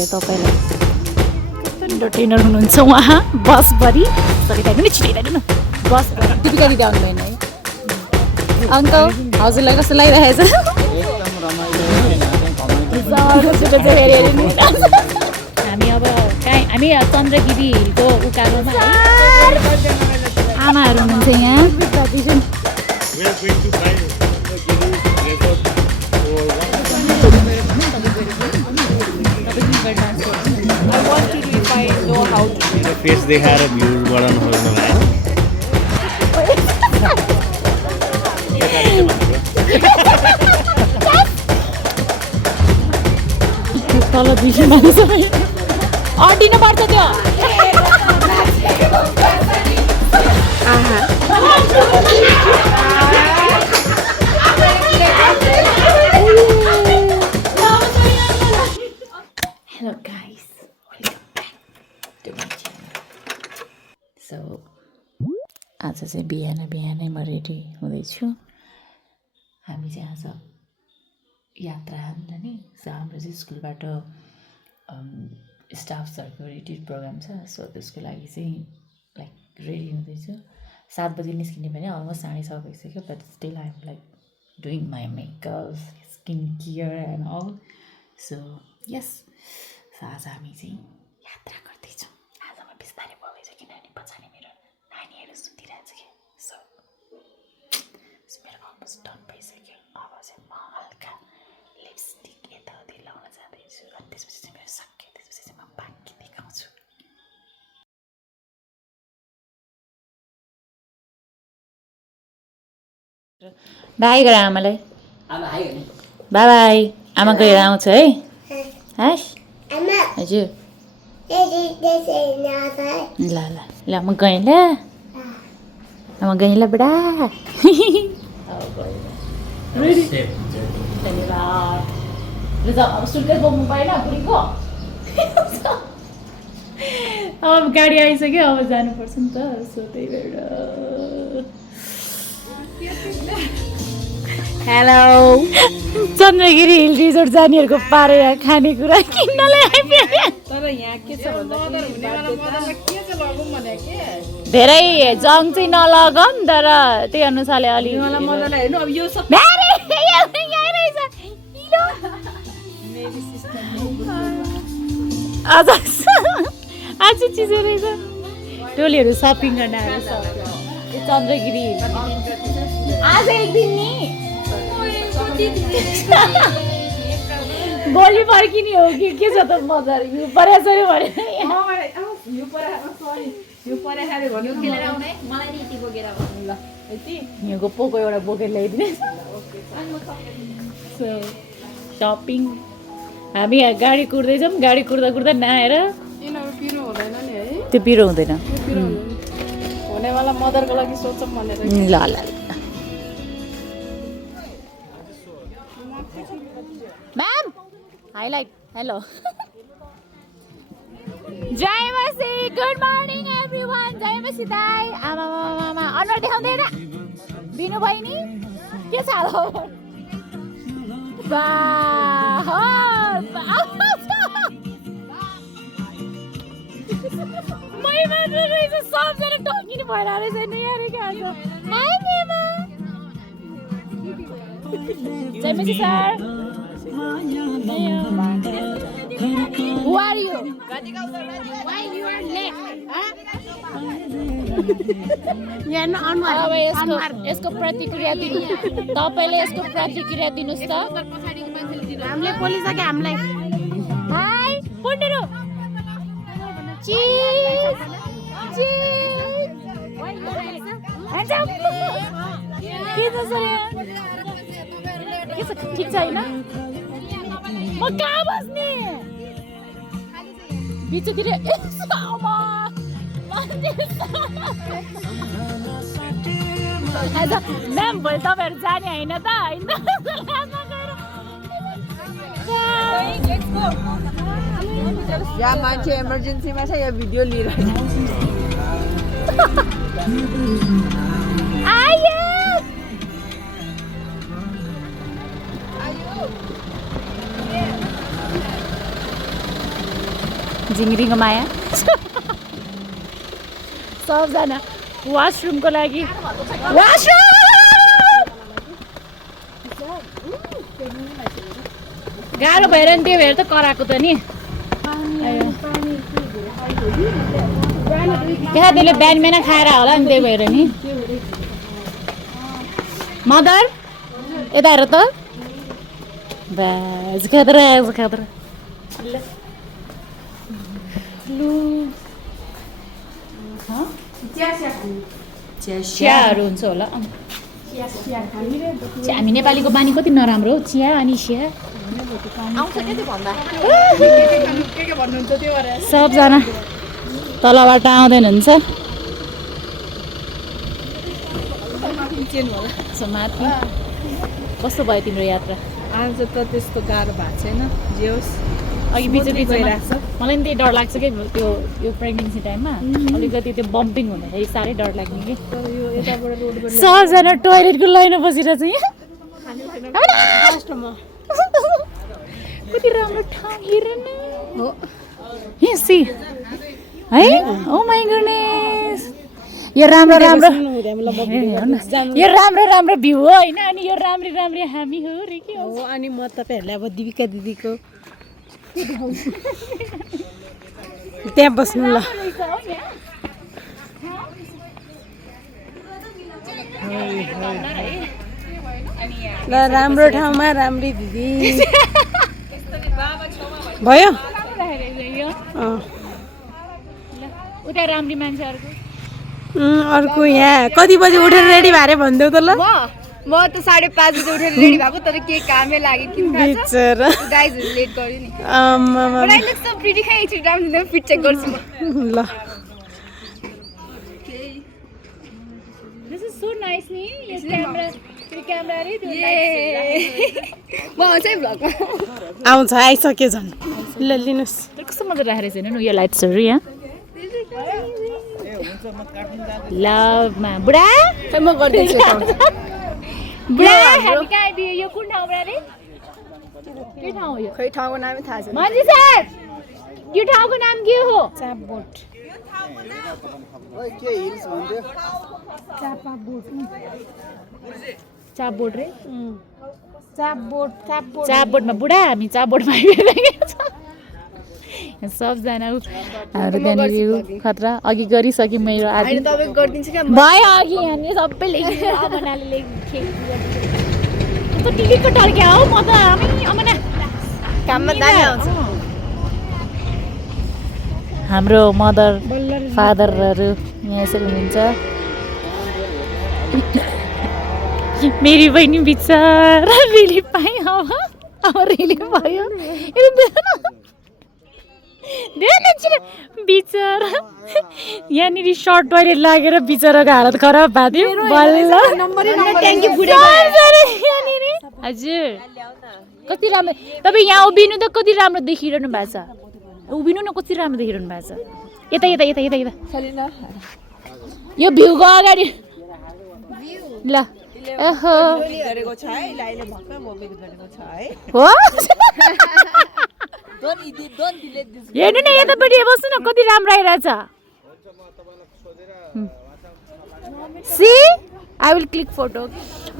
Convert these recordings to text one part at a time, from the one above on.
भयो तपाईँलाई? एन्टरटेनर हुनुहुन्छ उहाँ बसभरि। सकिरहेको नि छिटो न बस टिपिका दिँदै आउनु भएन है अङ्कल? हजुरलाई कस्तो लागिरहेको छ? हामी अब कहीँ हामी चन्द्रगिरी हिलको उकालोमा आमाहरू हुनुहुन्छ यहाँ। फेस देखाएर भ्यू बढाउनु खोज्नुभयो तल दुई मानिस अड्टिनुपर्छ त्यो। हेलो गाइस, सो आज चाहिँ बिहानै म रेडी हुँदैछु। हामी चाहिँ आज यात्रा हुन्छ नि, सो हाम्रो चाहिँ स्कुलबाट स्टाफ्सहरूको रिट्रिट प्रोग्राम छ। सो त्यसको लागि चाहिँ लाइक रेडी हुँदैछु। 7 बजी निस्किने भने अलमोस्ट 6:30 भइसक्यो, but still I am like doing my makeup, skin care and all. So yes, so आज हामी चाहिँ यात्रा गर्दैछौँ। आज म बिस्तारै बोल्दैछु किनभने पछाडि मेरो नानीहरू सुतिरहेको छ कि। सो मेरो अलमोस्ट डन भइसक्यो। अब चाहिँ म हल्का लिपस्टिक यताउति लाउन जाँदैछु अनि त्यसपछि चाहिँ मेरो सक्यो। त्यसपछि चाहिँ म बाँकी देखाउँछु। बाई गर आमालाई। By by. आमा गएर आउँछ है। हस् हजुर। ल ल ल म गएँ ल। म गएँ ल बुढा। धन्यवाद। अब सुटकेस बोक्नु परेन बुढीको। अब गाडी आइसक्यो, अब जानुपर्छ नि त। सो त्यही भएर हेलो, चन्द्रगिरी हिल रिजोर्ट जानेहरूको पारेर खानेकुरा किन्नलाई आइपुग्यो। तर यहाँ के छ भन्दाखेरि धेरै जङ चाहिँ नलगाउँ, तर त्यही अनुसारले अलि हेर्नु अब यो सब आज चिज रहेछ। टोलीहरू सपिङ गर्न आएको छ चन्द्रगिरी आज एक दिन नि। भोलि फर्किने हो कि के छ त? मजा हिउँ परेको छ भने हिउँको पोको एउटा बोकेर ल्याइदिने। सपिङ हामी गाडी कुर्दैछौँ। गाडी कुर्दा कुर्दा नआएर त्यो पिरो हुँदैन। हुनेवाला मदरको लागि सोचौँ भनेर। ल ल म्याम हाइलाइट। हेलो जय मसी, गुड मर्निङ एभ्रिवान। जय मसी दाई। आमा अनुहार देखाउँदैन बिनु बहिनी के छ? मै मात्र रहेछ, सबजना टकिने भएर रहेछ नि यार। के हाल्छ? हाई मेमा। जय मसी sir. Who are you? Why you are late? अब यसको प्रतिक्रिया दिनु। तपाईँले यसको प्रतिक्रिया दिनुहोस् त। हामीले बोलिसक्यो हामीलाई। हाई पुन्डरो चिज चिज ह्यान्डसम। के छ सर? के छ? ठिक छैन? म कहाँ बस्ने? बिचतिर म्याम भोलि तपाईँहरू जाने होइन त? यहाँ मान्छे इमर्जेन्सीमा छ, यहाँ भिडियो लिइरहेको झिङ्रिङको माया सबजना वासरुमको लागि गाह्रो भएर नि त्यही भएर त कराएको त नि क्या त्यसले बिहान बिहान खाएर होला नि त्यही भएर नि मदर यता हेर त बाज खतरा चियाहरू हुन्छ होला हामी नेपालीको बानी कति नराम्रो हो चिया अनि चिया सबजना तलबाट आउँदैन माथि कस्तो भयो तिम्रो यात्रा आज त त्यस्तो गाह्रो भएको छैन जे होस् अघि बिचमा मलाई नि त्यही डर लाग्छ कि त्यो यो प्रेग्नेन्सी टाइममा अलिकति त्यो बम्पिङ हुँदाखेरि साह्रै डर लाग्ने कि सबजना टोइलेटको लाइनमा बसिरहेको छ यहाँ कति राम्रो ठाउँ हेर न है ओ माई गुडनेस यो राम्रो यो राम्रो भ्यू हो होइन अनि यो राम्री हामी हो रे के हो अनि म तपाईँहरूलाई अब दिपिका दिदीको त्यहाँ बस्नु ल ल राम्रो ठाउँमा राम्री दिदी भयो उता राम्री मान्छेहरूको अर्को यहाँ कति बजी उठेर रेडी भएर भनिदेऊ त ल म त 5:30 बजे उठेर रेडी भएको तर के कामै लाग्यो किन बिचरा गाइजहरु लेट गर्यो नि आमा but I look so pretty खै एकछिन डाउन दिँदा फिट चेक गर्छु म ल दिस इज सो नाइस नि यो क्यामेरा रे त्यो म आउँछ है भ्लगमा आउँछ आइसक्यो झन् ल लिनुस् कस्तो मजा राखेर छैन नि यो लाइट्सहरू यहाँ लभमा बुढा म गर्दैछु बुढा हामी कहाँ आइदियो यो कुन ठाउँबाट रे के ठाउँ हो यो खै ठाउँको नामै थाहा छैन मन्जी सर यो ठाउँको नाम के हो चापबोट चापबोट रे चापबोट चापबोटमा बुढा हामी चापबोटमा आइपुगेका छौँ सबजना हाम्रो त्यहाँनिर खतरा अघि गरिसक्यो मेरो आज हैन तपाईँ गरिदिन्छु क्या भयो अघि यहाँनिर सबै लेख्यो अमनाले लेख्यो कस्तो टिकटको टर्क्या हौ म त हामी अमना काममा दामी आउँछ हाम्रो मदर फादरहरू यहाँ यसरी हुनुहुन्छ मेरी बहिनी बिचरा रेली पाएँ अब रेली भयो बिचरा यहाँनिर सर्ट टोइलेट लागेर बिचराको हालत खराब भएको थियो बल्ल हजुर कति राम्रो तपाईँ यहाँ उभिनु त कति राम्रो देखिरहनु भएको छ उभिनु न कति राम्रो देखिरहनु भएको छ यता यता यता यता यता यो भ्यूको अगाडि ल ओहो हो हेर्नु न यतापट्टि बस्नु न कति राम्रो आइरहेछ see I will click photo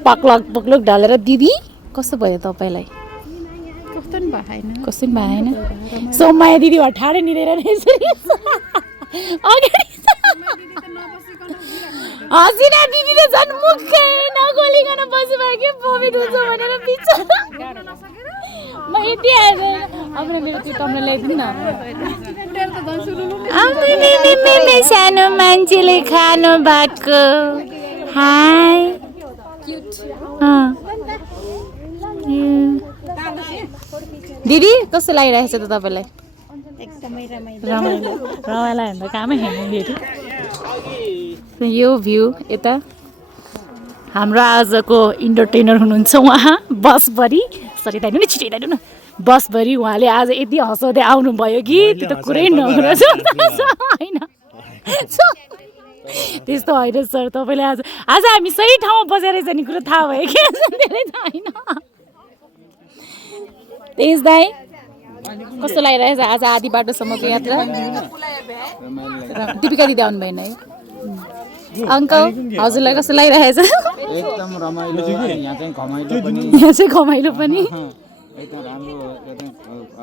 पक्लक ढालेर दिदी कस्तो भयो तपाईँलाई कस्तो नि भएन सोमाया दिदी ठाडै निदेर हसिना दिदी त झन् मुखै नगोलिकन बस्नु भयो कि भोमिट हुन्छ भनेर बिचरा म यति आएर अब मेरो त्यो कमरा ल्याइदिनु न सानो मान्छेले खानु भएको हाई दिदी कस्तो लागिरहेको छ त तपाईँलाई रमाइलो भने त कामै हेर्नु फेरि यो भ्यू यता हाम्रो आजको इन्टरटेनर हुनुहुन्छ उहाँ बसभरि सरी दाइनु नि छिटै दाइनु न बसभरि उहाँले आज यति हँसाउँदै आउनुभयो कि त्यो त कुरै नहुने होइन त्यस्तो होइन सर तपाईँले आज हामी सही ठाउँमा बसेर जाने कुरो थाहा भयो कि धेरै त होइन तेज दाइ कस्तो लागिरहेछ आज आधी बाटोसम्मको यात्रा दिपिका दिदी आउनु भएन है अङ्कल हजुरलाई कस्तो लागिरहेछ एकदम रमाइलो यहाँ चाहिँ घमाइलो पनि यहाँ चाहिँ घमाइलो पनि एकदम राम्रो एकदम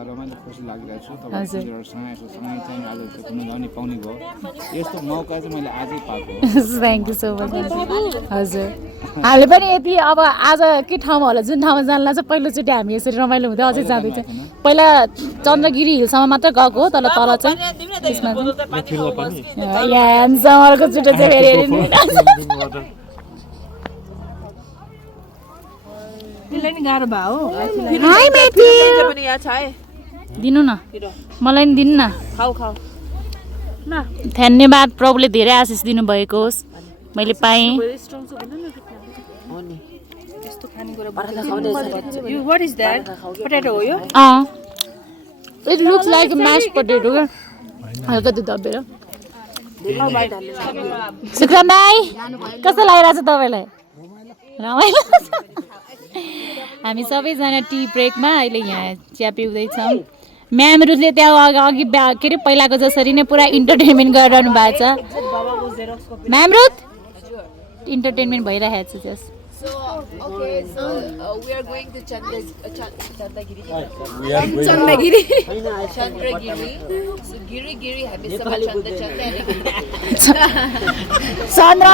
रमाइलो खुसी लागिरहेको छु तपाईँहरूसँग यसो सँगै चाहिँ आज घुम्न जाने पाउने भयो यस्तो मौका चाहिँ मैले आजै पाएको थ्याङ्क यू सो मच हजुर हामीले पनि यति अब आज के ठाउँमा होला जुन ठाउँमा जानला चाहिँ पहिलोचोटि हामी यसरी रमाइलो हुँदै अझै जाँदैछ पहिला चन्द्रगिरी हिलसम्म मात्र गएको हो तर तल चाहिँ त्यसमा ह्यान्डसमरको चुटो चाहिँ फेरि त्यसले नि गाह्रो भयो हाई मेथी पनि यहाँ छ है दिनु न मलाई नि दिनु न खाऊ खाऊ धन्यवाद प्रभुले धेरै आशिष दिनुभएको होस् मैले पाएँ What is that? Potato हो यो? It looks like mashed potato. हल्का दुध थपेर सुक्राम भाइ कस्तो लागिरहेछ तपाईँलाई रमाइलो हामी सबैजना टी ब्रेकमा अहिले यहाँ चिया पिउँदैछौँ म्यामहरूले त्यहाँ अघि के अरे पहिलाको जसरी नै पुरा इन्टरटेनमेन्ट गरिरहनु भएको छ म्यामरुत इन्टरटेनमेन्ट भइरहेको छ त्यस So, okay, so we are going to Chandagiri. Chandragiri. So, Giri habis sama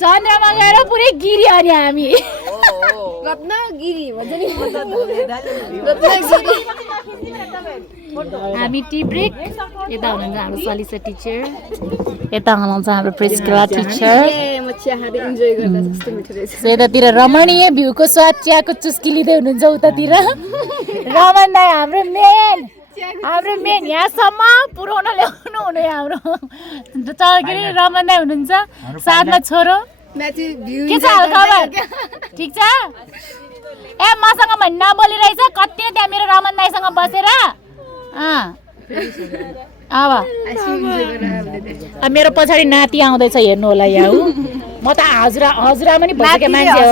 चन्द्रमा गएर पुरै गिरी अनि हामी Ratnagiri भन्छ नि हामी टी ब्रेक यता हुनुहुन्छ हाम्रो सलिसा टिचर यता हुनुहुन्छ हाम्रो प्रिस्किला टिचर म चिया खाँदै इन्जोय गर्दा कस्तो मिठो रहेछ यतातिर रमणीय भ्यूको स्वाद चियाको चुस्की लिँदै हुनुहुन्छ उतातिर रमन दाई हाम्रो मेन यहाँसम्म पुऱ्याउन ल्याउनु हुने हाम्रो के अरे रमन दाई हुनुहुन्छ साथमा छोरो के छ खबर ठिक छ ए मसँग भन्ने नबोलिरहेछ कति नै त्यहाँ मेरो रमन दाईसँग बसेर अब मेरो पछाडि नाति आउँदैछ हेर्नु होला यहाँ म त हजुरआ पनि भइसक्यो मान्छे हो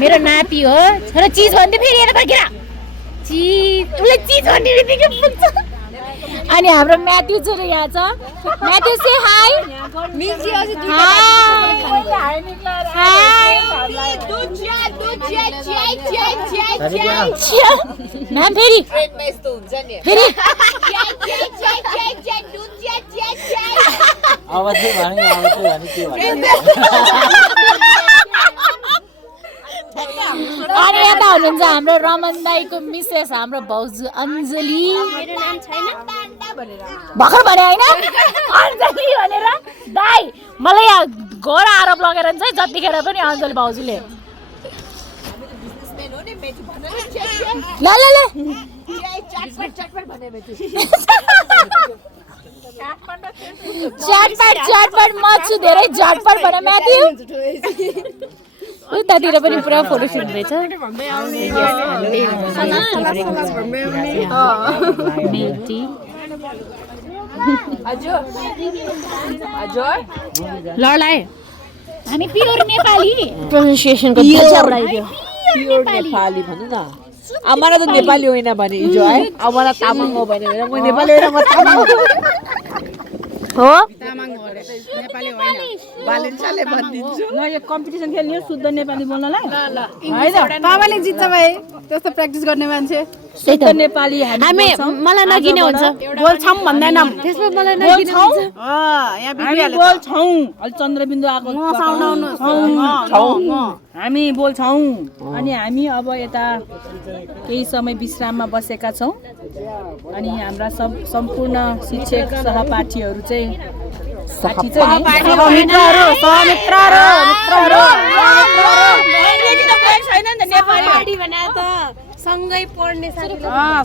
मेरो नाति हो छोरा चिज भन्दै फेरि हेर फर्केर उसले चिज भन्ने बित्तिकै पुग्छ अनि हाम्रो म्याथ्यु छोरो यहाँ छ म्याथ्यु से हाई म्याम फेरि अनि यता हुनुहुन्छ हाम्रो रमन दाईको मिसेस हाम्रो भाउजू अञ्जली भर्खर भने होइन अञ्जली भनेर दाई मलाई यहाँ घोर आरोप लगेर चाहिँ जतिखेर पनि अञ्जली भाउजूले ल ल ल चाटपाट म छु धेरै झटपट भने म्याथ्यु उतातिर पनि पुरा फोटोसुट हुँदैछ लडाए हामी प्योर नेपाली प्रोनाउन्सिएसनको नेपाली भन्नु न मलाई त नेपाली होइन भने हिजो है अब मलाई तामाङ हो भने म नेपाली होइन म तामाङ हो नेपाली होइन बालेन्साले भनिदिन्छु ल यो कम्पिटिसन खेल्ने शुद्ध नेपाली बोल्नलाई हैन पावाले जित्छ भाइ त्यस्तो प्र्याक्टिस गर्ने मान्छे शुद्ध नेपाली हामी मलाई नगिने हुन्छ बोल्छौं भन्दैनौं त्यसमा मलाई नगिने हुन्छ यहाँ बिबियाले बोल्छौं अलि चन्द्रबिन्दु आको हामी बोल्छौं अनि हामी अब यता केही समय विश्राममा बसेका छौं अनि हाम्रा सम्पूर्ण शिक्षक सहपाठीहरू चाहिँ साथी चाहिँ नेपाली भने त सँगै पढ्ने साथी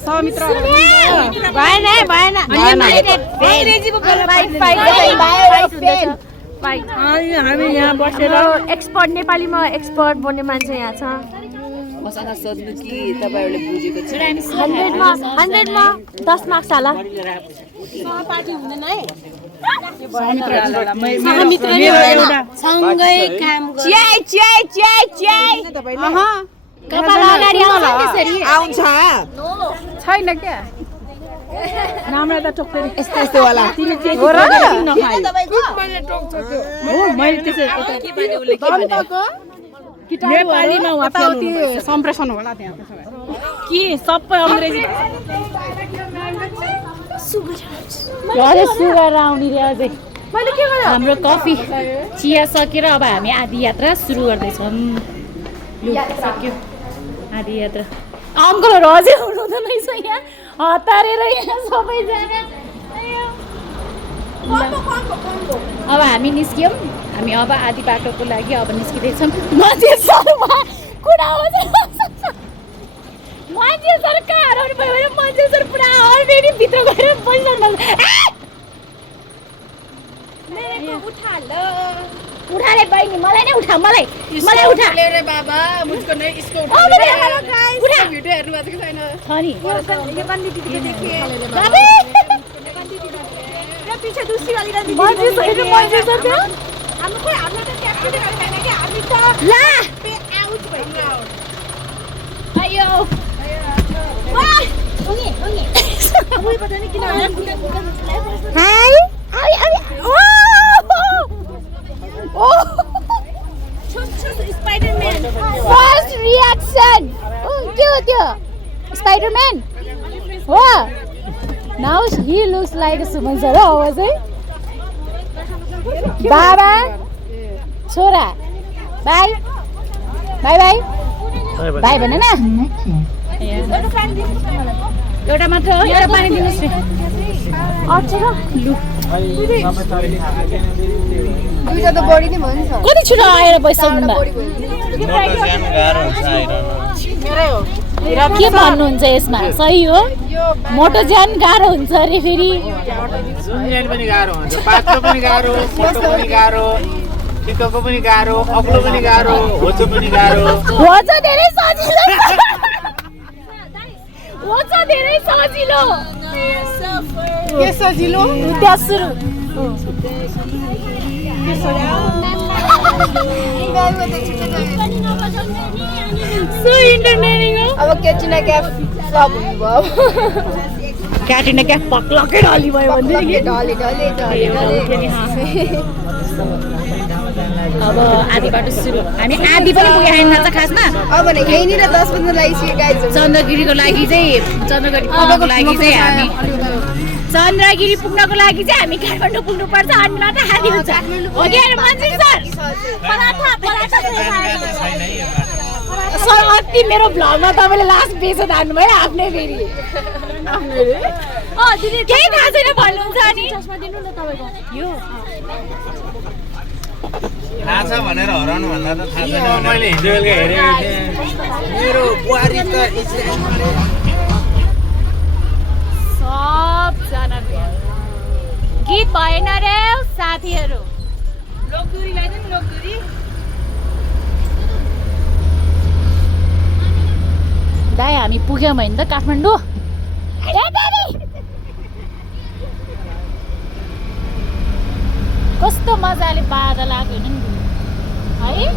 सहमित्र भएन हामी यहाँ बसेर एक्सपर्ट नेपालीमा एक्सपर्ट बन्ने मान्छे यहाँ छ मसँग सोध्नु कि तपाईहरुले बुझेको छ 100 मा 10 मार्क्स होला सहपाठी हुँदैन है सँगै काम च्याइ कपाल अगाडि आउँछ त्यसरी आउँछ छैन क्या नामलाई त टोक्दै यस्तो यस्तो वाला हो र मैले त्यसै नेपालीमा यताउति सम्प्रेषण होला त्यहाँ त्यसो भए के सबै अङ्ग्रेजी सुगर आउने रे अझै हाम्रो कफी चिया सकेर अब हामी आधी यात्रा सुरु गर्दैछौँ सक्यो आधी यात्रा अङ्कलहरू अझै हुनुहुँदैन रहेछ यहाँ हतारेर यहाँ सबैजना अब हामी निस्क्यौँ हामी अब आधी बाटोको लागि अब निस्किँदैछौँ मन्दिरमा कुरा मान्छे सर कहाँ हराउनु भयो भने मान्छे सर पुरा अलरेडी भित्र गएर बसिरहनु उठाले बहिनी मलाई नै उठा मलाई उठा रे बाबा मुझको नै इसको उठा भिडियो हेर्नु भएको छैन छ नि नेपाली दिदीको देखे बाबे र पछि दुसरी वाली दिदी मान्छे सर त्यो हाम्रो खोइ हाम्रो त त्यहाँ पनि छैन कि हामी त ला पे आउट भइनु आयो उही पता नि किन हाय आइ ओ स्पाइडरम्यान फर्स्ट रिएक्सन के हो त्यो स्पाइडरम्यान हो now he looks like Suman sir हो चाहिँ बाबा छोरा बाई बाई बाई बाई भन न एउटा मात्र हो एउटा पानी दिनुहोस् दुईटा त बढी नै भयो नि सर कति छिटो आएर बसिसक्नु के भन्नुहुन्छ यसमा सही हो मोटो ज्यान गाह्रो हुन्छ अरे फेरि पनि गाह्रो हुन्छ पात्रो पनि गाह्रो मोटो पनि गाह्रो चितोको पनि गाह्रो अग्लो पनि गाह्रो होचो पनि गाह्रो होचो धेरै सजिलो होचो धेरै सजिलो के सजिलो त्यहाँ सुरु सो इन्टरटेनिङ हो अब क्याट्रिना क्याफ फ्लप हुनुभयो क्याट्रिना क्याफ पक्लकै ढली भयो भने ढले अब आधी बाटो सुरु हामी आधी पनि पुगेको छैन खासमा अब भने यहीँनिर 10-15 लागिसक्यो गाइज चन्द्रगिरीको लागि चाहिँ पुग्नको लागि चाहिँ हामी चन्द्रगिरी पुग्नको लागि चाहिँ हामी काठमाडौँ पुग्नुपर्छ अनि मात्र आधी हुन्छ हो कि मान्छे सर अस्ति मेरो भ्लगमा तपाईँले लास्ट बेचेर हान्नुभयो आफ्नै फेरि केही थाहा छैन भन्नुहुन्छ अनि यो थाहा छ भनेर हराउनु भन्दा त थाहा छैन मैले हिजो बेलुका हेरेको थिएँ मेरो बुहारी त सबजना गीत भएन रे साथीहरू लोकदुरी लगाइदिनु नि लोकदुरी दाइ हामी पुग्यौँ भने त काठमाडौँ कस्तो मजाले बादल आएको होइन नि है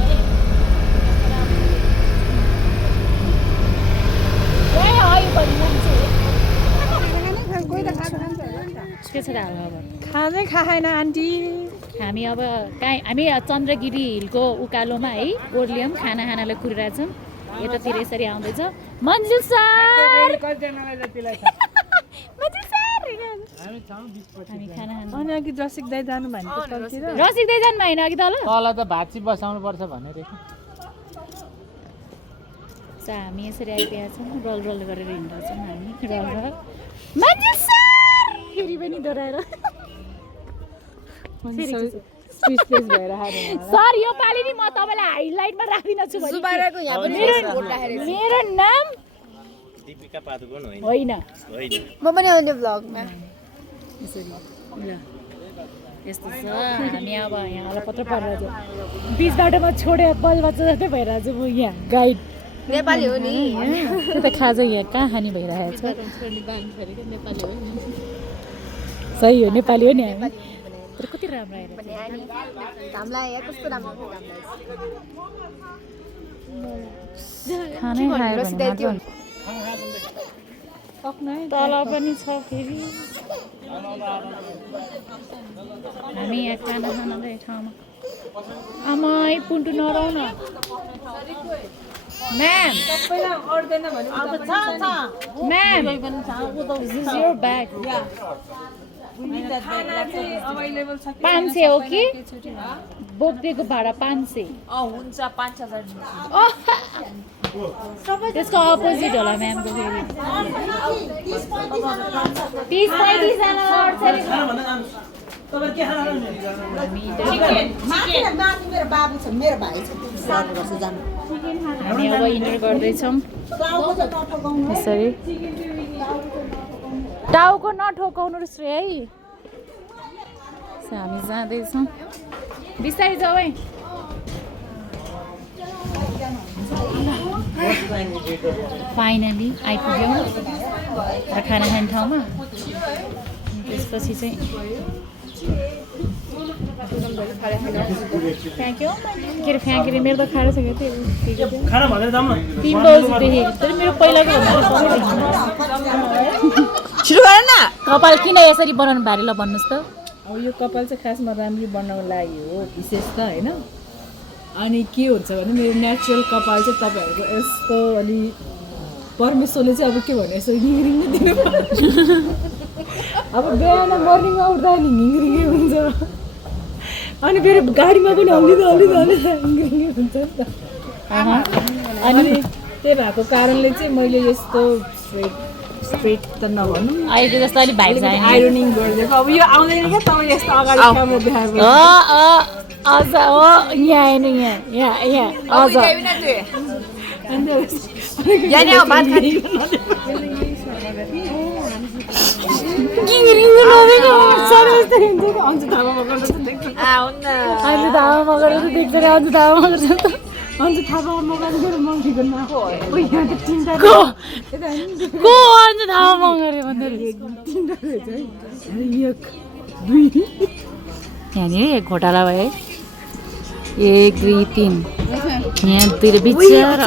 के छ खानै खाएन आन्टी हामी अब हामी चन्द्रगिरी हिलको उकालोमा है ओर्लियौँ खानालाई कुरिरहेछौँ यतातिर यसरी आउँदैछ मन्जु सर हामी खाना अनि अघि रसिक दाइ जानु भनेको तलतिर रसिक दाइ जानु भएन अघि तल तल त भाँची बसाउनु पर्छ भनेर हामी यसरी आइपुगेका छौँ रल गरेर हिँड्दैछौँ हामी रल मन्जु सर फेरि पनि दोहोऱ्याएर सर यो पालि नि म तपाईँलाई हाइलाइटमा राखिदिन छु मेरो नाम दीपिका पादुकोण होइन म पनि आउने भ्लगमा यस्तो छ हामी अब यहाँ पत्र परेर बिच बाटोमा छोडे बल बच्चा जस्तै भइरहेको छु म यहाँ गाइड नेपाली हो नि त्यो त खाजा यहाँ कहाँ खाने भइरहेको छ सही हो नेपाली हो नि हामी तर कति राम्रो आएर खानै खायो भने तल पनि छ फेरि हामी यहाँ खाना खाँदै ठाउँमा आमाई पुन्टु नराउ न ma'am ma'am this is your bag 500 हो कि बोक्देको भाडा 500 हुन्छ 5000 त्यसको अपोजिट होला म्यामको फेरि 30-35 जना हामी अब इन्टर गर्दैछौँ यसरी टाउको नठोकाउनु रहेछ है हामी जाँदैछौँ बिस्तारै जाऊ है फाइनली आइपुग्यौँ र खाना खाने ठाउँमा त्यसपछि चाहिँ फ्याँक्यो के अरे फ्याँकेर मेरो त खाएर छ क्या तर मेरो पहिलाको सुरु गर न कपाल किन यसरी बनाउनु भारी ल भन्नुहोस् त अब यो कपाल चाहिँ खासमा राम्ररी बनाउनु लागि हो विशेष त होइन अनि के हुन्छ भने मेरो नेचुरल कपाल चाहिँ तपाईँहरूको यस्तो अलि परमेश्वरले चाहिँ अब के भन्नु यसरी घिङ्रिङ्गै दिनु अब बिहान मर्निङमा उठ्दा नि घिङ्रिङ्गै हुन्छ अनि फेरि गाडीमा पनि हल्लिँदै घिङ्रिङ्गै हुन्छ नि त अनि त्यही भएको कारणले चाहिँ मैले यस्तो स्ट्रेट त नभनौँ अहिले जस्तो अलिक भाइ छ आइरोनिङ गरिदिएको अब यो आउँदैन क्या तपाईँ यस्तो अगाडि क्यामेरा देखाएको अझ हो यहाँ आएन यहाँ अझ यहाँनिर घोटाला भयो 1 2 3 यहाँतिर बिचरा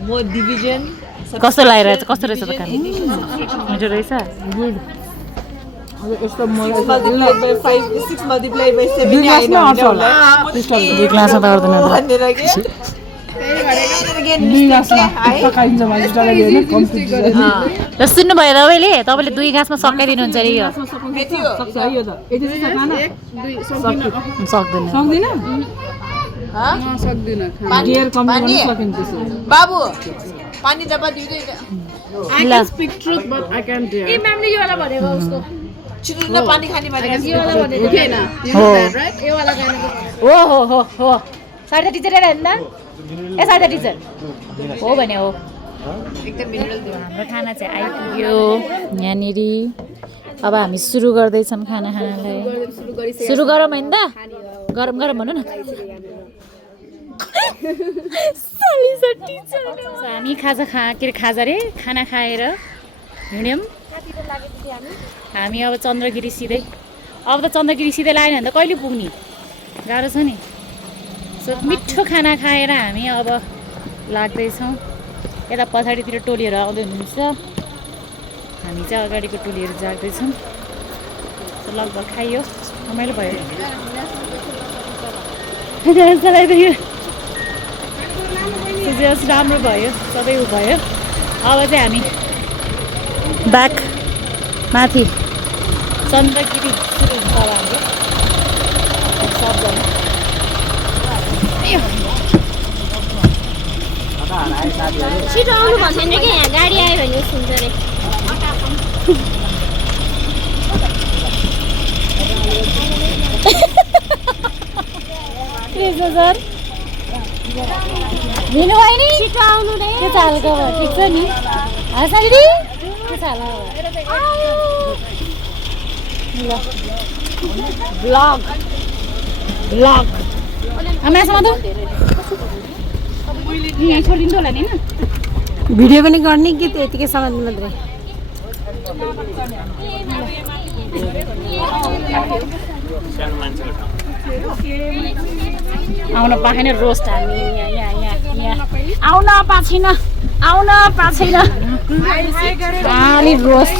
म डिभिजन कस्तो लागिरहेछ कस्तो रहेछ त खानु मिठो रहेछ यस्तो मल्टिप्लाई बाइ 5 6 मल्टिप्लाई बाइ 7 नै आइन होला दुई क्लासमा त गर्दैन भनेर के र सुन्नुभयो तपाईँले तपाईँले 2 घाँसमा सकाइदिनुहुन्छ अरे यो सक्दैन बाबु पानी डब्बा दिँदै छिटो न पानी खाने भनेको हो सारदा टिचर हेर्नु त ए सारदा टिचर हो भने हो हाम्रो खाना चाहिँ आइपुग्यो यहाँनिर अब हामी सुरु गर्दैछौँ खाना खानालाई सुरु गरौँ होइन त गरम गरम भनौँ न हामी खाजा रे खाना खाएर हिँड्यौँ हामी अब चन्द्रगिरी सिधै अब त चन्द्रगिरी सिधै लाग्यो भने त कहिले पुग्ने गाह्रो छ नि सो मिठो खाना खाएर हामी अब लाग्दैछौँ यता पछाडितिर टोलीहरू आउँदै हुनुहुन्छ हामी चाहिँ अगाडिको टोलीहरू जाग्दैछौँ लगभग खाइयो रमाइलो भयो राम्रो भयो सबै उ भयो अब चाहिँ हामी ब्याक माथि चन्द्रगिरी सुरु हुन्छ अब हाम्रो सबजना छिटो आउनु भन्दैन कि यहाँ गाडी आयो भने सुन्छ अरे सर लिनु भयो नि छिटो आउनु नै के चालको भयो ठिक छ नि हाँस दिदी के चाल ब्लग ब्लग आमासँग त यहाँ छोडिन्छ होला नि भिडियो पनि गर्ने कि त्यतिकै सामान मात्रै आउन पाएन रोस्ट हामी यहाँ आउन पाएको छैन अलि रोस्ट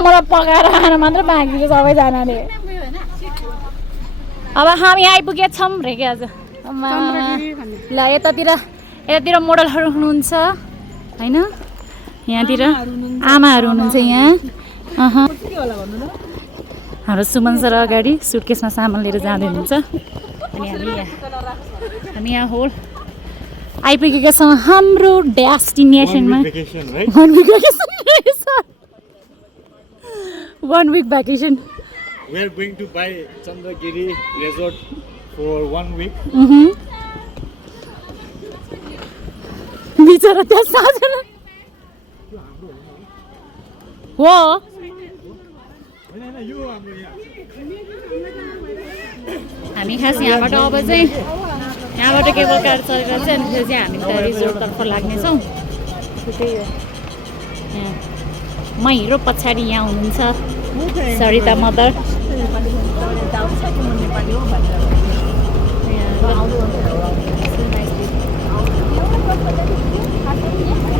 मलाई पकाएर खान मात्र बाँकी छ सबैजनाले अब हामी आइपुगेछौँ रे के आज ल यतातिर मोडलहरू हुनुहुन्छ होइन यहाँतिर आमाहरू हुनुहुन्छ यहाँ हाम्रो सुमन सर अगाडि सुटकेसमा सामान लिएर जाँदै हुनुहुन्छ अनि हामी यहाँ होल आइपुगेका छौँ हाम्रो डेस्टिनेसनमा 1 week vacation. We are going to buy Chandagiri Resort for 1 week. बिचरा त्यहाँ साँझमा हो हामी खास यहाँबाट अब चाहिँ यहाँबाट केबल कार चलेर चाहिँ अनि फेरि चाहिँ हामी त रिजोर्टतर्फ लाग्नेछौँ त्यही हो म हिरो पछाडि यहाँ हुनुहुन्छ सरिता मदर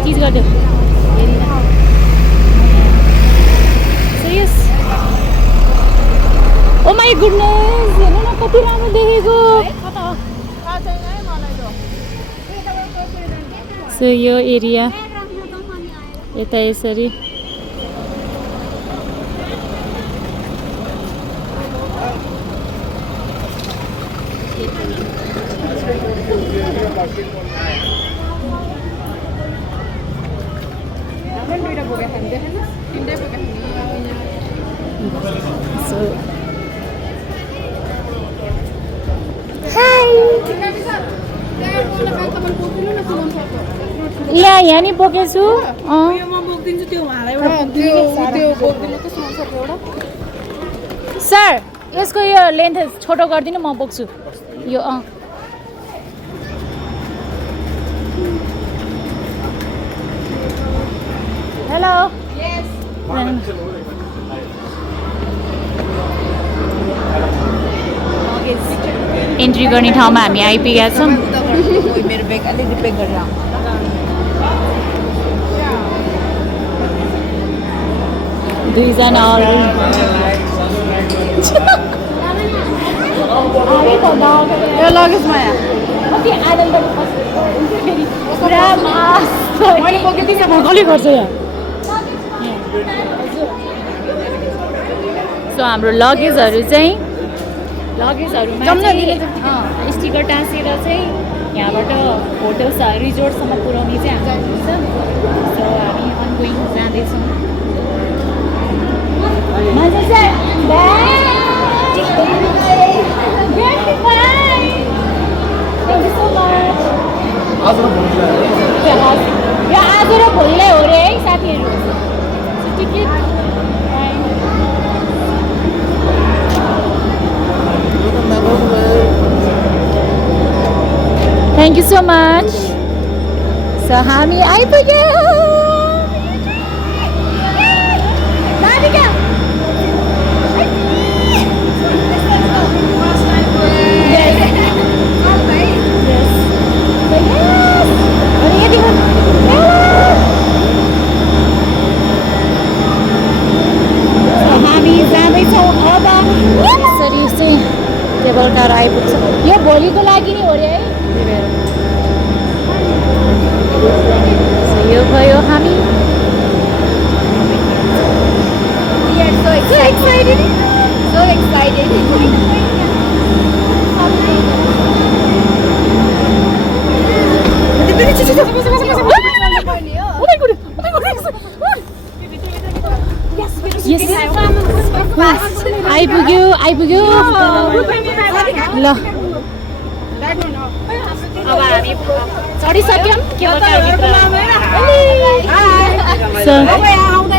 चिज गरिदियो यस ओ माई गुडनेस हेर्नु न कति राम्रो देखेको सो यो एरिया यता यसरी यहाँ नि बोकेछु सर यसको यो लेन्थ छोटो गरिदिनु म बोक्छु यो हेलो एन्ट्री गर्ने ठाउँमा हामी आइपुगेका छौँ मेरो ब्याग अलिकति प्याक गरेर दुईजना लगेजमा कसले गर्छ यहाँ सो हाम्रो लगेजहरूमा चाहिँ स्टिकर टाँसेर चाहिँ यहाँबाट होटल रिजोर्टसम्म पुर्याउने चाहिँ हाम्रो हुन्छ सो हामी अनगोइङ जाँदैछौँ यो आज र भोलिलाई हो रे है साथीहरू ticket thank you so much so हामी आइपुग्यौँ हामी जाँदैछौँ अब यसरी चाहिँ केबल कार आइपुग्छ यो भोलिको लागि नै हो अरे है यो भयो हामी so excited आइपुग्यो ल अब हामी चढिसक्यौँ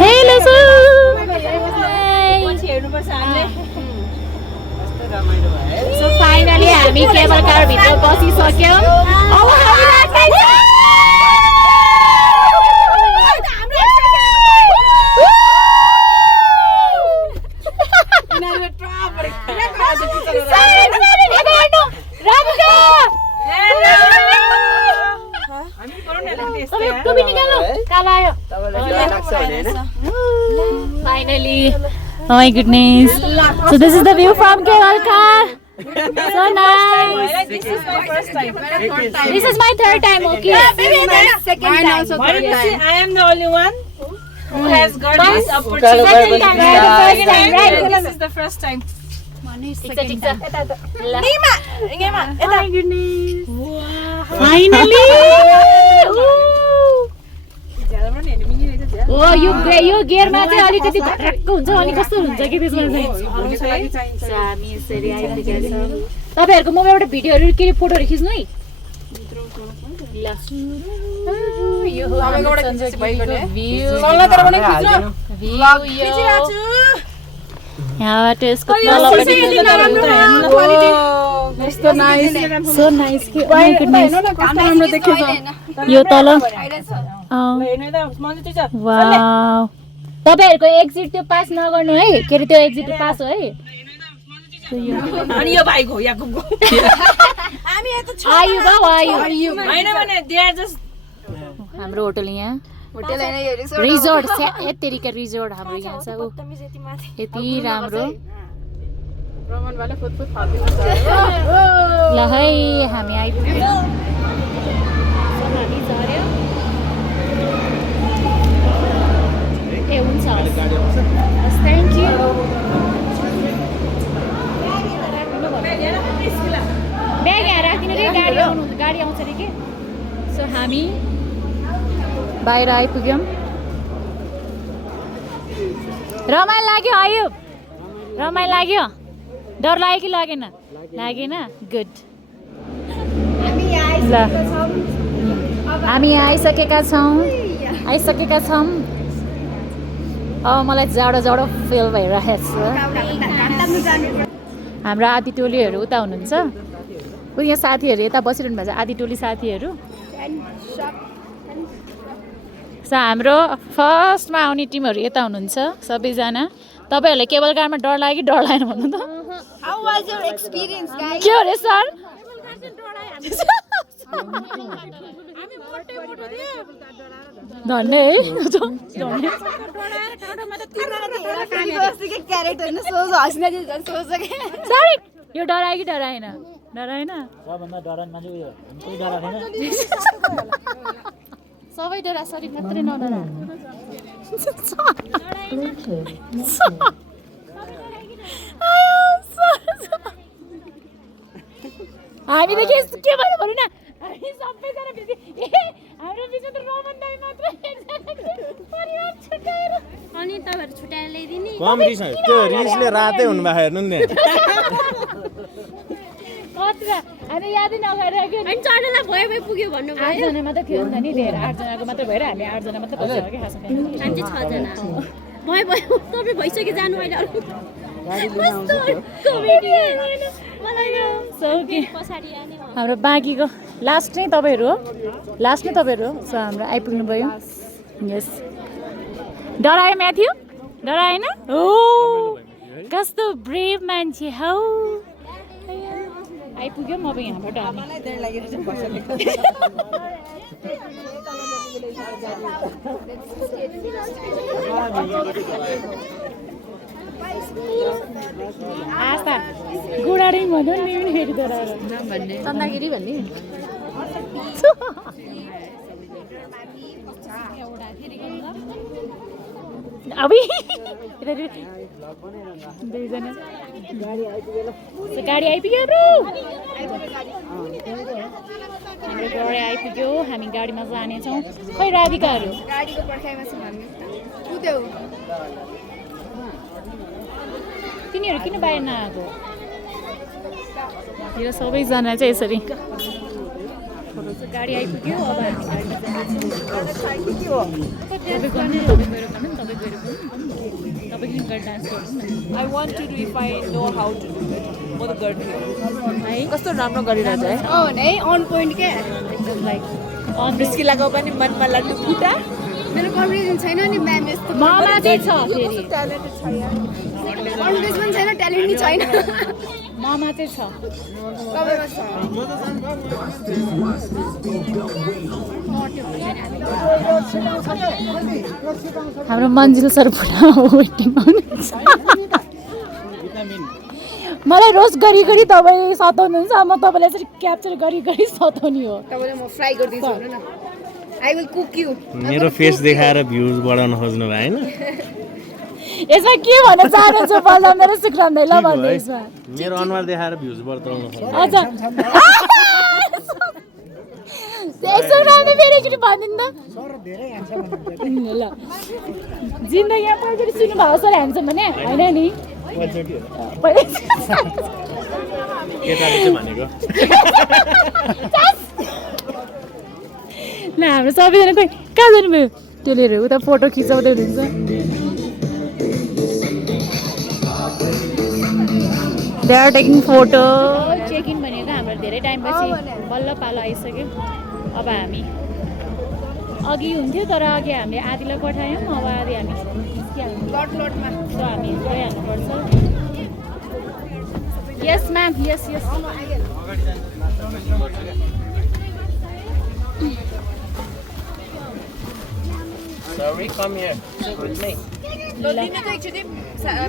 हेलो सो फाइनली हामी केबल कार भित्र बसिसक्यौँ Finally. Oh my goodness. So this is the view from Kevalka. So nice. This is my first time. This is my third time, okay? Second time. Why do you see I am the only one who has got this opportunity? Second time, right? The first time, right? This is the first time. My goodness. Finally. ओ यो गियरमा चाहिँ अलिकति धक्क हुन्छ अनि कस्तो हुन्छ कि त्यसमा चाहिँ हामी यसरी आइपुगेका छौँ तपाईहरुको मोबाइलबाट भिडियोहरु के फोटोहरु खिच्नु है ल यो हो यहाँबाट यसको तलपट्टि यस्तो नाइस सो नाइस कि राम्रो देखेछ यो तल हेर्नु त मन्जु टिचर वाउ तपाईहरुको एक्जिट त्यो पास नगर्नु है के रे त्यो एक्जिट पास हो है अनि यो भाइको याकुबको हामी यता छ आयु बा आयु हैन भने दे आर जस्ट हाम्रो होटल यहाँ होटल हैन यो रिजोर्ट एतेरीका रिजोर्ट हाम्रो यहाँ छ उ यति राम्रो रमन वाला फुटफुट फाल्दिनु ल है हामी आइपुग्यौं हामी झर्यो ए हुन्छ थ्यांक यू ब्याग यहाँ राखिदिनु रे गाडी आउँछ रे के सो हामी बाहिर आइपुग्यौं रमाइलो लाग्यो आयुब रमाइलो लाग्यो डर लाग्यो कि लागेन लागेन गुड ल हामी आइसकेका छौँ अब मलाई जाडो फिल भइरहेको छ हाम्रो आधी टोलीहरू उता हुनुहुन्छ यहाँ साथीहरू यता बसिरहनु भएको छ आधी टोली साथीहरू सो हाम्रो फर्स्टमा आउने टिमहरू यता हुनुहुन्छ सबैजना तपाईहरुले केबल कारमा डर लाग्यो कि डर लागेन भन्नु त How was your experience, guys? के हो रे सर धन्य है सरी यो डरायो कि डराएन सबै डरा सरी मात्रै नडरा हामी त के भन्नु पर्यो न हामी सबैजना बिजी हाम्रो बिचमा त रोमन दाइ मात्र परिवार छुटाएर अनि तपाईहरु छुटाएर ल्याइदिने कम रिस त्यो रिसले रातै हुनु भएको हेर्नु नि कति हामी यादै नगरेको अनि चढेला भए पुग्यो भन्नु भयो 8 जना मात्र थियो नि त नि धेरै 8 जनाको मात्र भएर हामी 8 जना मात्र बसेको के खास हामी चाहिँ 6 जना भयो तपाईँ भइसक्यो जानु अहिले अरु हाम्रो बाँकीको लास्ट नै तपाईहरु हो सो हाम्रो आइपुग्नु भयो यस डरायो म्याथ्यु डराएन हो कस्तो ब्रेभ मान्छे हौ आइपुग्यो अब यहाँबाट हामी आस्था गुडाडी भन्नु नि फेरि डराएर नभन्ने चन्दागिरी भन्ने अब दुईजना गाडी आइपुग्यो ब्रो हाम्रो गाडी आइपुग्यो हामी गाडीमा जानेछौँ खै राधिकाहरू गाडीको पर्खाइमा छौँ हामी कुद्यौ तिनीहरू किन बाहिर नआएको तिर सबैजना चाहिँ यसरी गाडी आइपुग्यो अब हामी I want to do if I know how to do it. म त गर्दिनँ है कस्तो राम्रो गरिरहेछ है है अन पोइन्ट के एकदम लाइक बिस्की लगाउ पनि मनमा लड्नु फुटा मेरो कम्पिटिसन छैन नि म्याम यस्तो ममा चाहिँ छ फेरि ट्यालेन्ट छ यार कम्पिटिसन पनि छैन ट्यालेन्ट नि छैन म मा चाहिँ छ तपाईँको छ हाम्रो मन्जिल सर पुरा वेटिङमा हुनुहुन्छ मलाई रोस्ट गरी गरी तपाईँ सताउनुहुन्छ म तपाईँलाई चाहिँ क्याप्चर गरी गरी सताउने हो तपाईँलाई म फ्राई गरिदिन्छु हेर्नु न आई विल कुक यु मेरो फेस देखाएर भ्युज बढाउन खोज्नु भयो हैन यसमा के भन्न चाहनुहुन्छ बलराम र सुक्राम दाइ ल भन्नु यसमा मेरो अनुहार देखाएर भ्युज बढाउन खोज्नु अच्छा सुक्रामले फेरि एकचोटि भनिदिनु त ल जिन्दगीमा पहिलोचोटि सुन्नु भएको सर ह्यान्डसम भने होइन नि केटाले चाहिँ भनेको ल हाम्रो सबैजना खोइ कहाँ जानुभयो त्यो लिएर उता फोटो खिचाउँदै हुनुहुन्छ they are taking photo check in भनेको हाम्रो धेरै टाइमपछि बल्ल पालो आइसक्यो अब हामी अघि हुन्थ्यो तर अघि हामीले आधीलाई पठायौँ अब आधी हामी लटमा सो हामी गइहाल्नुपर्छ yes ma'am yes yes Sorry, come here. Sit with me. दिनु त एकचोटि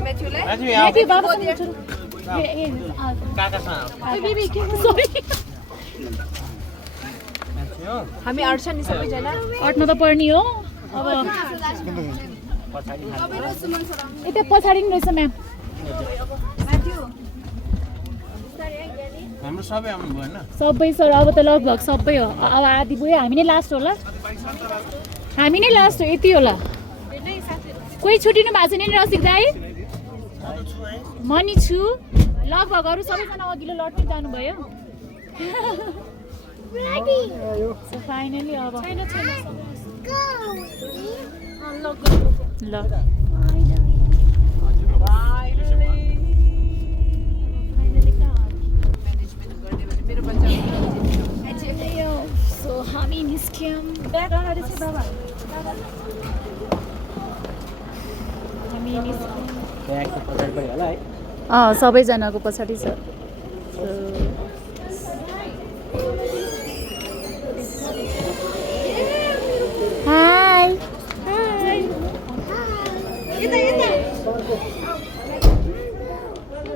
म्याथ्युलाई माथि बाबा काकासँग हामी अट्छ नि सबैजना अट्न त पर्ने हो अब यता पछाडि नि रहेछ म्याम हाम्रो सबै आउनु भएन सबै सर अब त लगभग सबै हो अब आधी भयो हामी नै लास्ट होला हामी नै लास्ट हो यति होला कोही छुटिनु भएको छैन नि रसिक दाइ म नि छु लगभग अरू सबैजना अघिल्लो लट्दै जानुभयो सो फाइनली अब ल सो हामी निस्क्यौँ सबैजनाको पछाडि छ हाई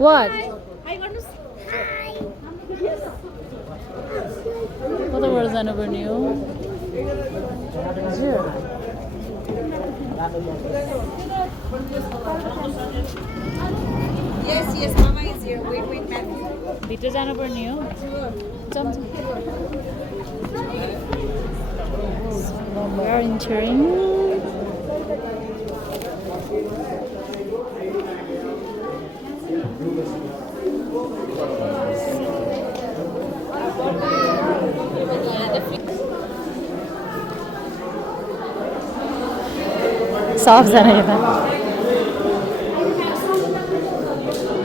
वाट कताबाट जानुपर्ने हो Yes, yes, Mama is here. Wait, Matthew. भित्र जानुपर्ने हो We are entering. सबजना यता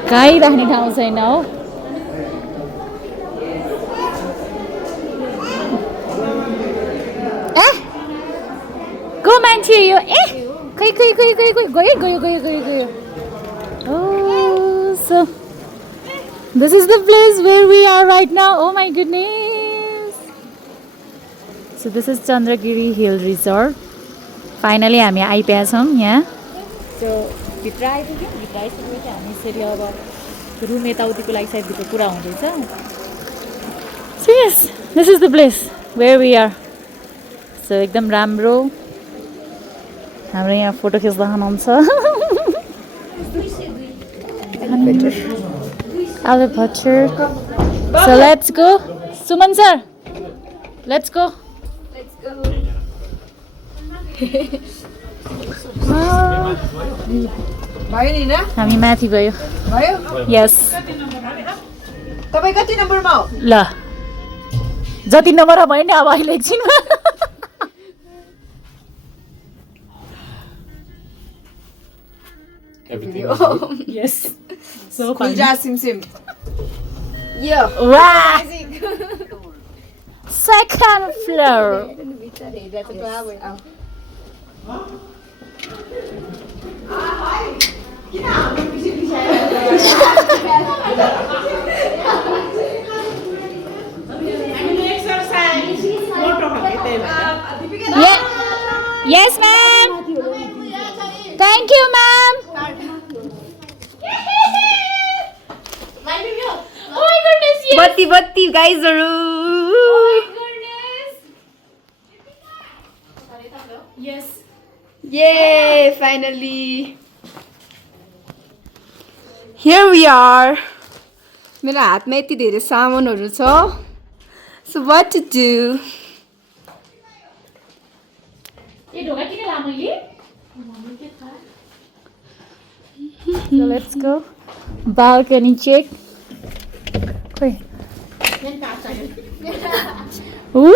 कहीँ राख्ने ठाउँ छैन हो ए को मान्छे यो ए खै खै खै खै खै गयो गयो गयो गयो गयो so this is the place where we are right now oh my goodness so this is Chandragiri hill resort finally हामी आइपुगेका छौँ यहाँ सो भित्र आइपुग्यौँ भित्र आइसकेपछि हामी यसरी अब रुम यताउतिको लागि सायद भित्र पुरा हुँदैछ so yes this is the place where we are so एकदम राम्रो हाम्रो यहाँ फोटो खिच्दा हुनुहुन्छ Albert Butcher. So let's go. Suman sir, let's go. भयो नि न हामी माथि गयो भयो यस तपाईँ कति नम्बरमा हो ल जति नम्बर भयो नि अब अहिले एकछिनमा यस सो खुल्जा सिमसिम यो वाह सेकन्ड फ्लोर बत्ती बत्ती गाइजहरु Yay! Finally! Here we are! मेरो हातमा यति धेरै सामानहरू छ. So what to do? So let's go. Balcony check. Wait. Woo!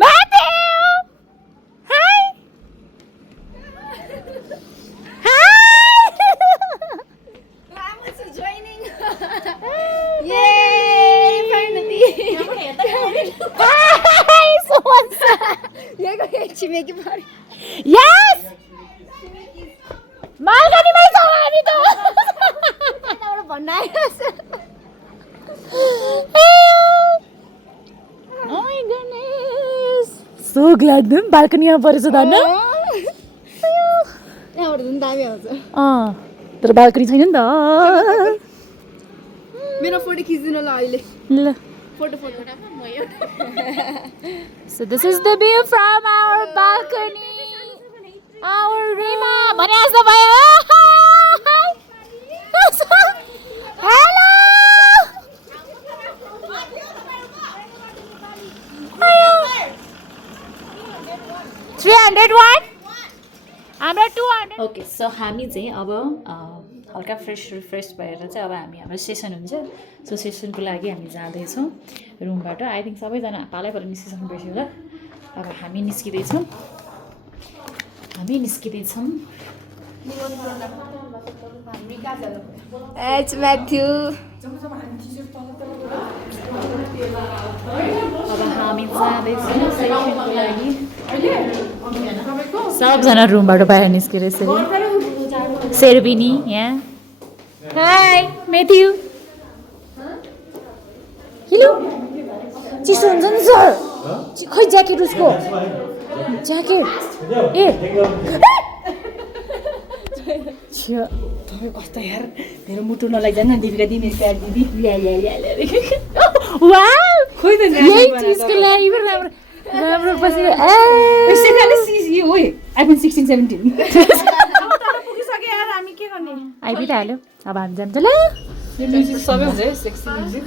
Matthew! Hi! Hi! I'm also joining. Yay! Finally! Hi! Someone's... यहाँ गयो छिमेकी पऱ्यो. Yes! बाल्कनीमै छौँ हामी त. त्यहाँबाट भन्न आइरहेछ. Oh my goodness! So glad them बाल्कनीमा परेछ त हैन? त्यहाँबाट पनि दामी आउँछ. तर बाल्कनी छैन नि त. मेरो फोटो खिच्दिनु ल अहिले. ल. Photo. So this is the view from our balcony. Our Rima. भने जस्तो भयो. Hello. 300 वाट. हाम्रो 200. ओके सो हामी चाहिँ अब हल्का फ्रेस भएर चाहिँ अब हामी हाम्रो सेसन हुन्छ. सो सेसनको लागि हामी जाँदैछौँ रुमबाट. आई थिङ्क सबैजना पालैपालो निस्किसक्नुपर्छ होला. अब हामी निस्किँदैछौँ. It's Matthew. अब हामी जाँदैछौँ सेसनको लागि. सबजना रुमबाट बाहिर निस्केर यसरी. सेर्बिनी यहाँ. High Matthew. हेलो. चिसो हुन्छ नि सर. खै ज्याकेट उसको. ज्याकेट. ए. छियो. तपाईँ कस्तो यार मेरो मुटु नलागिजान दिपिका दिने स्याड दिदी. वाउ. खोइ त यही चिजको लागि पनि राम्रो बसेको. सेकाले सिसी ओइ आइफोन 16 17 पुगिसक्यो यार हामी के गर्ने? आइपुगिहाल्यो. अब हामी जान्छ ल. यो म्युजिक सबै हुन्छ है सेक्सी म्युजिक.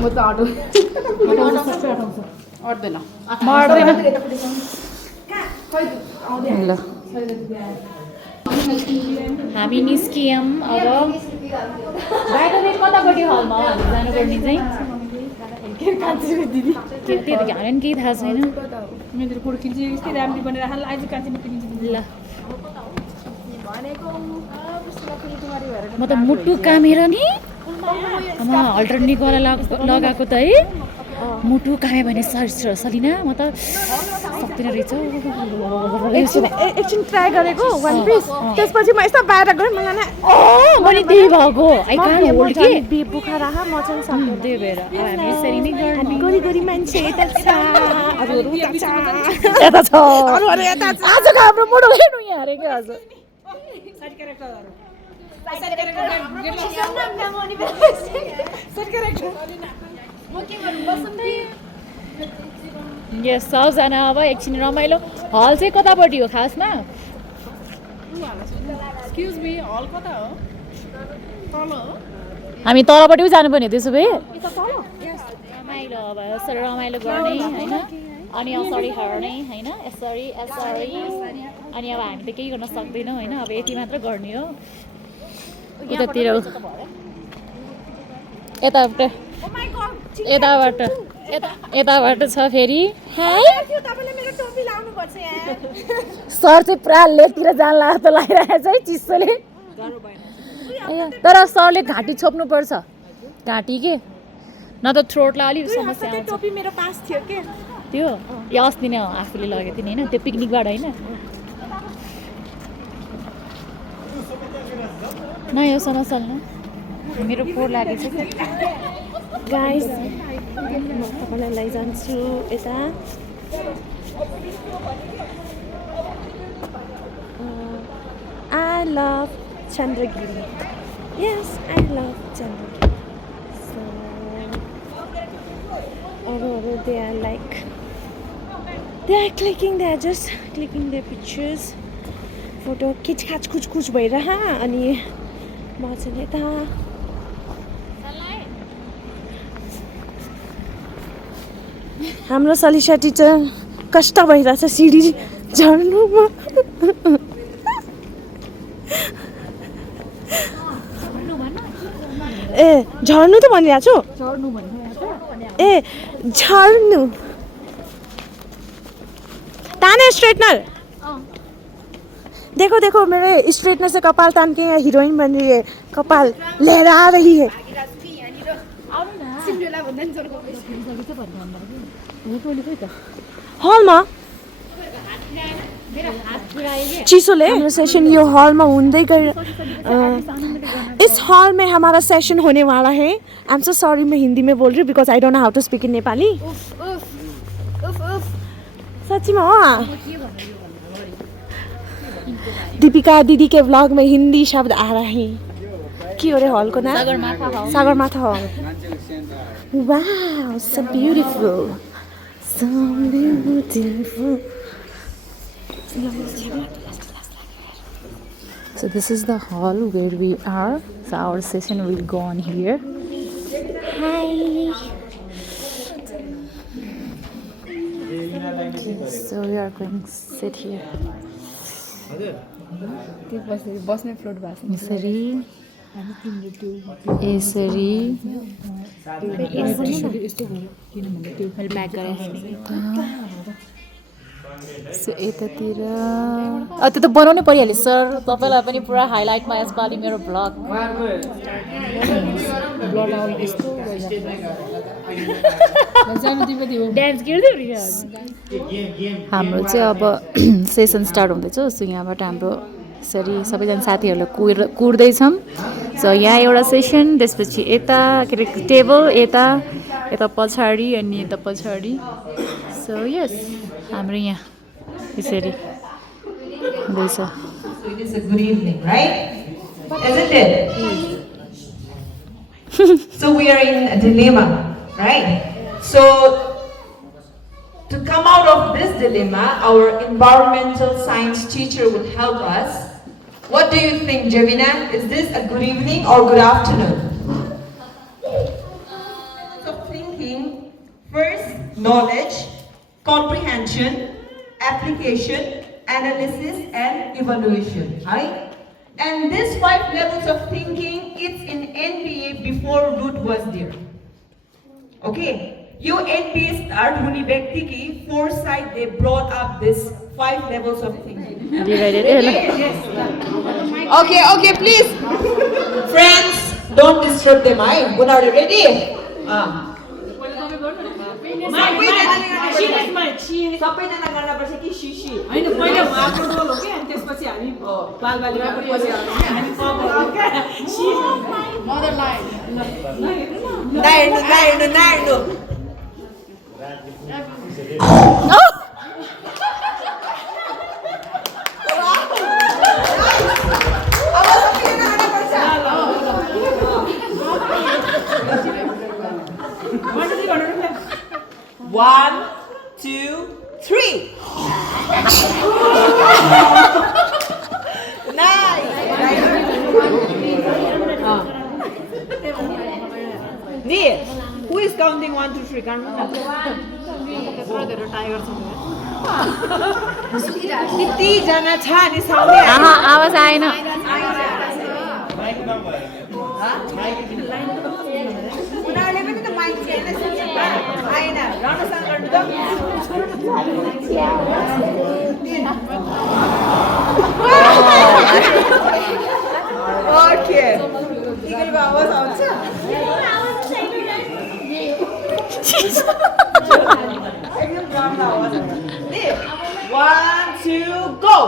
म त अटो अट्दैन. ल हामी निस्कियौँ. अब बाहिर चाहिँ कतापट्टि हलमा हामी जानुपर्ने चाहिँ दिदी के त्यही त हामीलाई पनि केही थाहा छैन. मेरो फोटो खिच्यो यस्तै राम्ररी बनेर हाल आज कान्छी किनिन्छ. ल म त मुटु कामेर नि हल्टर निकोला लगाएको त है. मुटु कामे भने सलिना म त सक्दिनँ रहेछ. एकछिन ट्राई गरेको वान पिस त्यसपछि म यस्तो बाहिर गएँ मलाई मैले त्यही भएको आई कान होल्ड के बुखार आहा म चाहिँ सक्दिनँ. त्यही भएर अब हामी यसरी नै गर्ने. गोरी गोरी मान्छे यता छ अरूहरू उता छ यता छ. अरूहरू यता छ. आजको हाम्रो मोडल हेर्नु यहाँ अरे क्या आज. यस सबजना अब एकछिन रमाइलो. हल चाहिँ कतापट्टि हो खासमा? एक्सक्युज मी हल कता हो? तल हो. हामी तलपट्टि पो जानुपर्ने हो त्यसो भए. रमाइलो अब यसरी रमाइलो गर्ने होइन. अनि यसरी हेर्ने होइन. यसरी अनि अब हामी त केही गर्न सक्दैनौँ होइन. अब यति मात्र गर्ने हो. उतातिर यताबाट छ फेरि. सर चाहिँ पुरा लेकतिर जान लाग्छ लागिरहेको छ है चिसोले. तर सरले घाँटी छोप्नुपर्छ. घाँटी के न त थ्रोटलाई अलिक समस्या आउँछ. टोपी मेरो पास थियो के त्यो यो अस्ति नै आफूले लगेको थिएँ नि होइन. त्यो पिकनिकबाट होइन. न यो समस्या न मेरो फोहोर लागेको छ. गाइस म तपाईँलाई लैजान्छु यता I love Chandragiri. Yes, I love Chandragiri. So, they are like, they are just clicking their pictures. Photo खिचखाच कुछ भइरह अनि म चाहिँ यता हाम्रो सलिसा टिचर कष्ट भइरहेछ सिडी झर्नुमा ए झर्नु त भनिरहेको छु ए झर्नु ताने स्ट्रेटनर देखो देखो मेरे स्ट्रेटनर से कपाल तान के हीरोइन बन रही है कपाल लहरा रही है हलमा चिसोले हाम्रो सेशन यो हॉल में हुँदै इस हॉल में हमारा सेशन होने वाला है आई एम सो सॉरी मैं हिंदी में बोल रही हूँ because I don't know how to speak in Nepali सच्ची में हो दीपिका दीदी के व्लॉग में हिंदी शब्द आ रहे हैं के हो रे हॉल को नाम Sagarmatha hall wow so beautiful So this is the hall where we are. So our session will go on here. Hi. So we are going to sit here. बस्ने फ्लोट भएको यसरी यसरी सो यतातिर त्यो त बनाउनै परिहाल्यो सर तपाईँलाई पनि पुरा हाइलाइटमा यसपालि मेरो भ्लग हाम्रो चाहिँ अब सेसन स्टार्ट हुँदैछ सो यहाँबाट हाम्रो यसरी सबैजना साथीहरूलाई कुर्दैछौँ सो यहाँ एउटा सेसन त्यसपछि यता के अरे टेबल यता यता पछाडि अनि यता पछाडि सो यस हाम्रो यहाँ यसरी हुँदैछ It is a good evening, right? Isn't it? So we are in a dilemma, right? So to come out of this dilemma, our environmental science teacher would help us. What do you think, Javina? Is this a good evening or good afternoon? So thinking, first knowledge, comprehension, application, analysis and evaluation, right? And these 5 levels of thinking, it's in NBA before Root was there. Okay, you NBA start huni vyakti ki foresight, they brought up this 5 levels of thinking. Yes. Okay, please. Friends, don't disturb them. Are you ready? सबैजना गर्न पर्छ कि शिशी हैन पहिला आफ्नो role हो के अनि त्यसपछि हामी बालबालिका पनि पछि हामी मदर लाइन नाइनो One, 2, 3. Nice. Neil, who is counting 1, 2, 3? Can't कतिजना छ नि साउन्ड आवाज आएन उनीहरूले पनि त माइक आएन राम्रोसँग गर्नु त ओके टिकलको आवाज आउँछ एकदम राम्रो आवाज आउँछ 1, 2, go!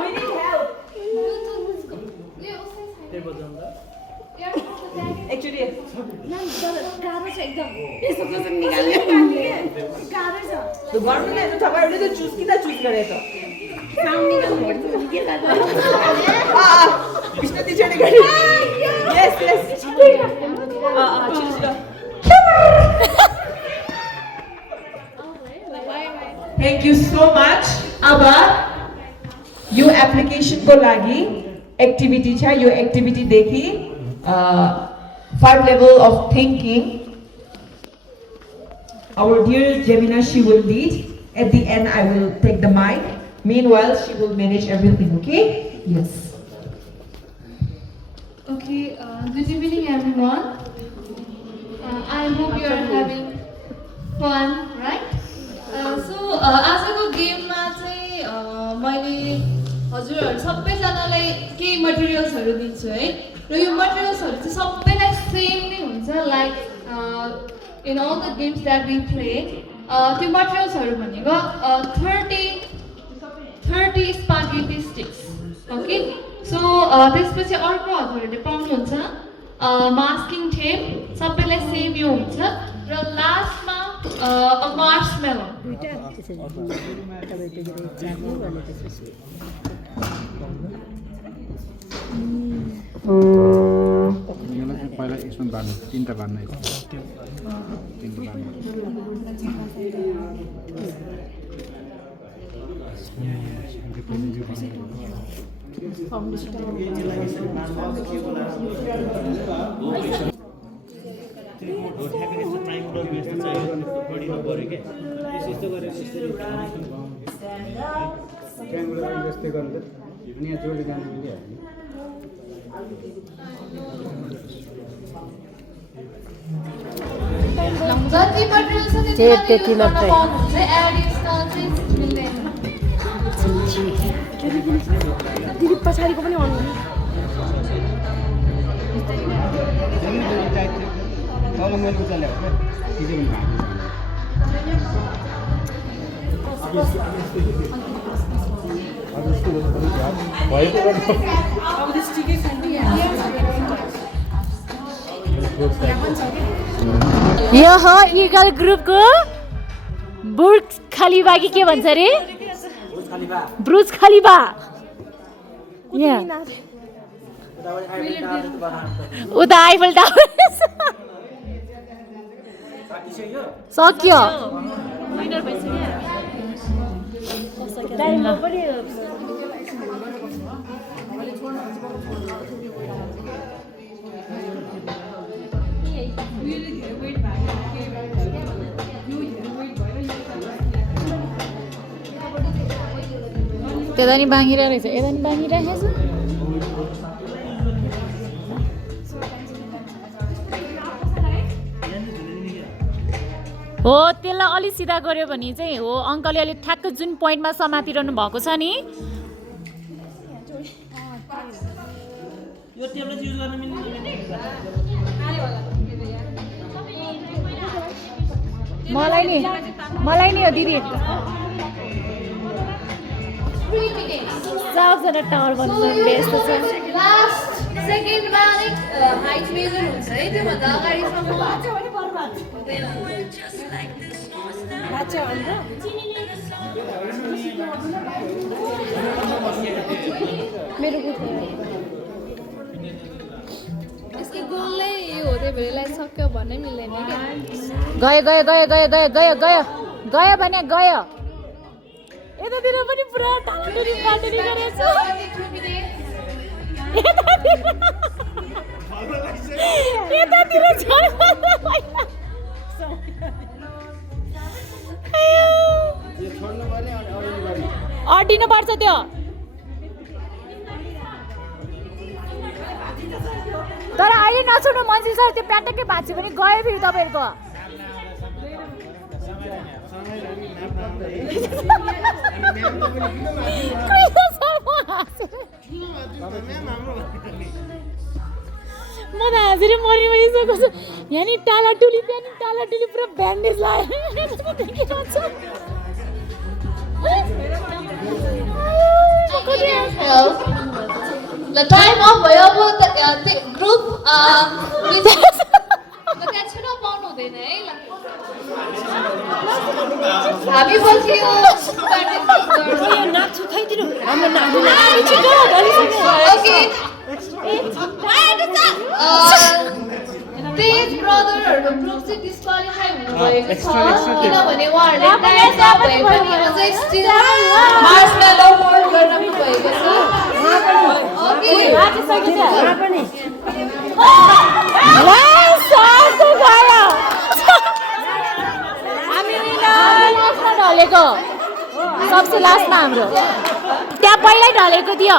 We need help. Actually गाह्रो छ एकदम गर्नु नै तपाईँहरूले त चुज किन चुज गरे त विष्णु तिजोरी गरे यस यस थ्याङ्क यू सो मच अब यो एप्लिकेसनको लागि एक्टिभिटी छ यो एक्टिभिटीदेखि 5 level of thinking. Our dear Gemina, she will lead. At the end, I will take the mic. Meanwhile, she will manage everything, okay? Yes. Okay, good evening everyone. I hope you are having fun, right? आजको गेममा चाहिँ मैले हजुरहरू सबैजनालाई केही मटेरियल्सहरू दिन्छु है र यो मटेरियल्सहरू चाहिँ सबैलाई सेम नै हुन्छ like in all the games that we play त्यो मटेरियल्सहरू भनेको 30 स्पागेटी स्टिक्स ओके सो त्यसपछि अर्को हजुरहरूले पाउनुहुन्छ मास्किङ टेप सबैलाई सेम यो हुन्छ र लास्टमा मार्समेलो पहिला यसमा बार्नु 3टा बार्नु जति मटेरियल छ त्यति मात्रै पाउनुहुन्छ एडिसनल चाहिँ मिल्दैन दिदी पछाडिको पनि आउनु यहाँ इगल ग्रुपको बुर्ज खलिफा कि के भन्छ रे ब्रुज खलिफा यहाँ उता आइफल टावर सक्यो त्यता नि बाँगिरहेको रहेछ यता नि बाँगिरहेको छ हो त्यसलाई अलिक सिधा गऱ्यो भने चाहिँ हो अङ्कलले अलिक ठ्याक्क जुन पोइन्टमा समातिरहनु भएको छ नि मलाई नि हो दिदी सबजना टावर भन्नु व्यस्त छ लास्ट सेकेन्डमा अलिक हाइट मेजर हुन्छ है त्योभन्दा अगाडिसम्म मेरो यसको गोलले यो हो त्यही भएर यसलाई सक्यो भन्नै मिल्दैन क्या गयो गयो गयो गयो गयो गयो गयो गयो भने गयो यतातिर पनि पुरा टाढी बाटरी गरेछ यतातिर अड्डिनु पर्छ त्यो तर अहिले नछुट्नु मान्छे सर त्यो प्याटकै भाँच्यो भने गयो फेरि तपाईँहरूको म त हाँसेर मरि भइसकेको छु यहाँ नि टालाटुली त्यहाँ नि टालाटुली पुरा ब्यान्डेज लगायो ल टाइम अफ भयो अब ग्रुप त्यहाँ छुन पाउनु हुँदैन है ल हामी पछि यो नाच्छु खाइदिनु हाम्रो तेज ब्रदरहरूको ग्रुप चाहिँ डिस्क्वालिफाई हुनुभएको छ किनभने उहाँहरूले टाइम नभए पनि अझै स्टिल मार्समेलो मोल्ड गर्न भएको छ ढलेको सबसे लास्टमा हाम्रो त्यहाँ पहिल्यै ढलेको थियो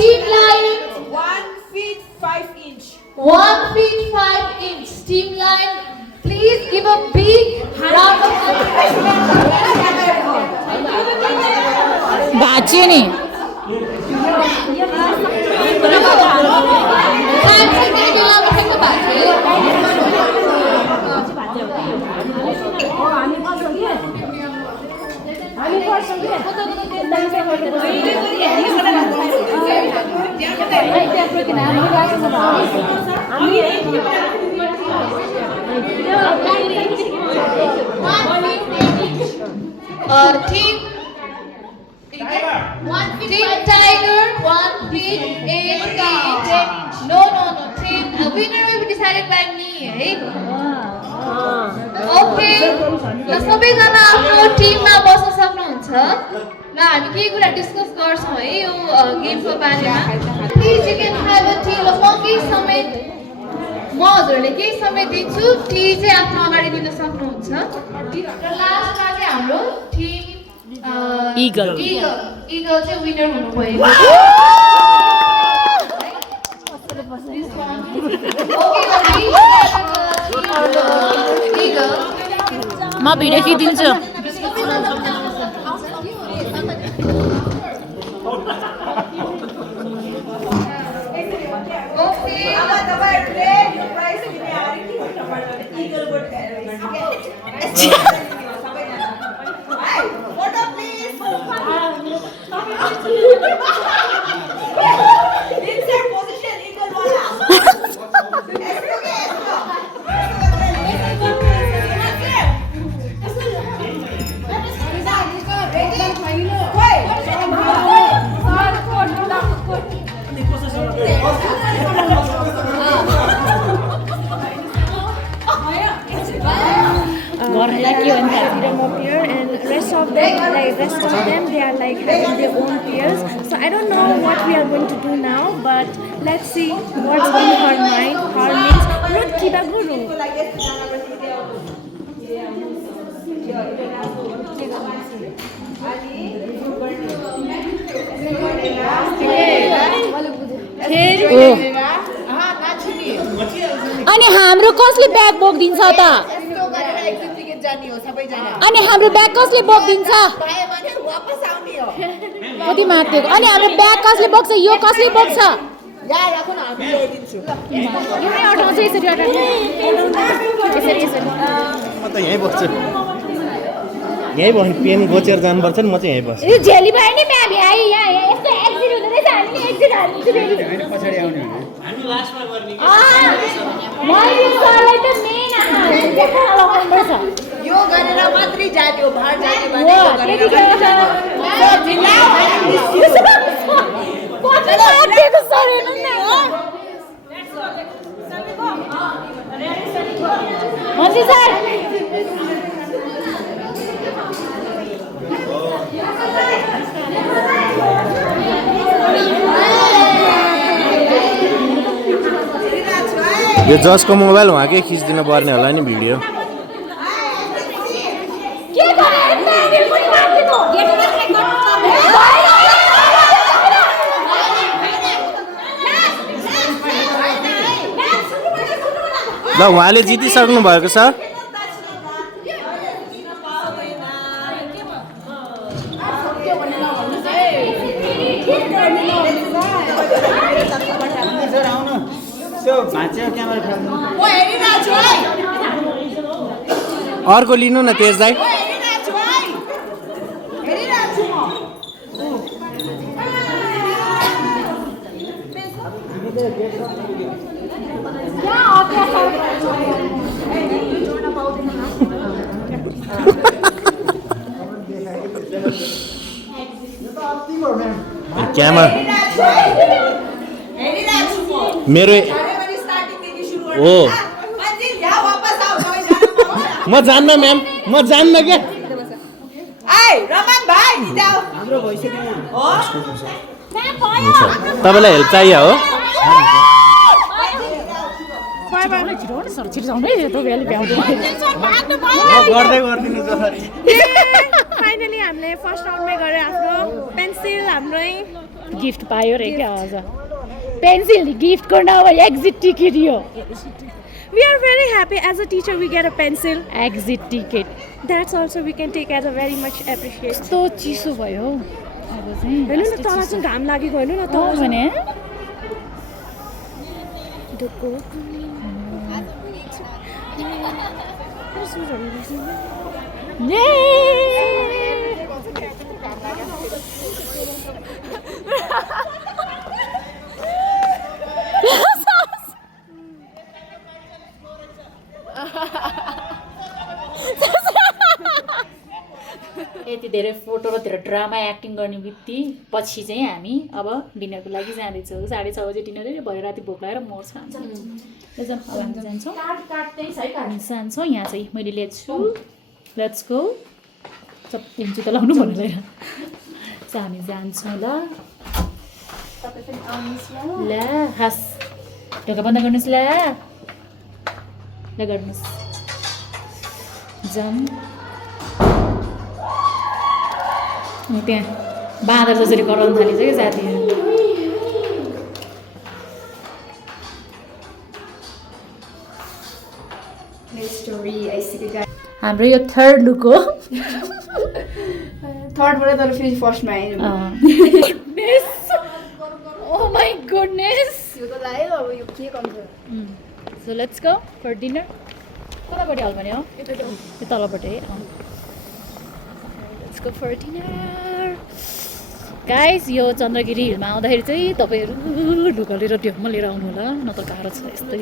Team Lion 1 feet 5 inch. 1 feet 5 inch. Team Lion, please give a big round of भाँच्यो नि Team Tiger 1 feet 8 inch. No. Team winner will be decided by me. Okay. ल सबैजना आफ्नो टिममा बस्न सक्नुहुन्छ ल हामी केही कुरा डिस्कस गर्छौँ है यो गेमको बारेमा please you can have a T ल म केही समय म हजुरहरूले केही समय दिन्छु टी चाहिँ आफ्नो अगाडि दिन सक्नुहुन्छ र लास्टमा चाहिँ हाम्रो टिम Eagle चाहिँ विनर हुनुभयो म video खिचिदिन्छु and rest of them they are like having their own peers. So I don't know what we are going to do now, but let's see what's in her mind. Her means Ruth Kibaguru. अनि हाम्रो कसले bag बोकिदिन्छ त अनि हाम्रो bag कसले बोकिदिन्छ कति माग्थ्यो अनि हाम्रो ब्याग कसले बोक्छ यो कसले बोक्छ म त यहीँ बस्छु यहीँ बस्नु पेन गोचेर जानुपर्छ नि म चाहिँ यहीँ बस्छु झेली भयो नि म्याम यहाँ यस्तो एक्जिट हुँदो रहेछ हामी एक्जिट हाल्नु पछाडि आउने भने हामी लास्टमा गर्ने मैले सरलाई त मेन देखाउन लगाउनुपर्छ यो गरेर मात्रै जाने हो भार जाने मन्त्री सर यो जसको मोबाइल उहाँकै खिचिदिनु पर्ने होला नि भिडियो ल उहाँले जितिसक्नु भएको छ अर्को लिनु न तेज दाइ। क्यामेरा मेरो हो म जान्न म्याम, म जान्न क्या। तपाईँलाई हेल्प चाहियो हो? गर्दै गरिदिनु जसरी। फाइनली हामीले फर्स्ट राउन्डमै गरे आफ्नो पेन्सिल हाम्रै गिफ्ट पायो रे क्या। हजुर पेन्सिल गिफ्टको नभए एक्जिट टिकट यो। We are very happy as a teacher we get a pencil. Exit ticket That's also we can take as a very much appreciation. कस्तो चिसो भयो हौ अब चाहिँ। हेर्नु न तल चाहिँ घाम लागेको हेर्नु न त भने यति धेरै फोटो र धेरै ड्रामा एक्टिङ गर्ने बित्ति पछि चाहिँ हामी अब डिनरको लागि जाँदैछौँ। 6:30 बजे डिनर भरे राति भोक लागेर मर्छ हामी जान्छौँ। हामी जान्छौँ। यहाँ चाहिँ मैले ल्याएको छु। Let's go. सब जुत्ता लाउनु भन्नु लिएर हामी जान्छौँ। ल हस् ढोका बन्द गर्नुहोस्। ल गर्नुहोस्। जाउँ। त्यहाँ बाँदर जसरी कराउनु थालिन्छ कि साथीहरू। हाम्रो यो थर्ड लुक हो। थर्डबाट तर फेरि फर्स्टमा आयो। Oh my goodness. यो त लाग्यो अब यो के गर्नु। So let's go for dinner. कतापट्टि हाल भने हो? यो तलपट्टि है। Let's go for dinner. Guys, यो चन्द्रगिरी हिलमा आउँदाखेरि चाहिँ तपाईहरु ढुकले र ढ्याउमा लिएर आउनु होला, न त गाह्रो छ यस्तै।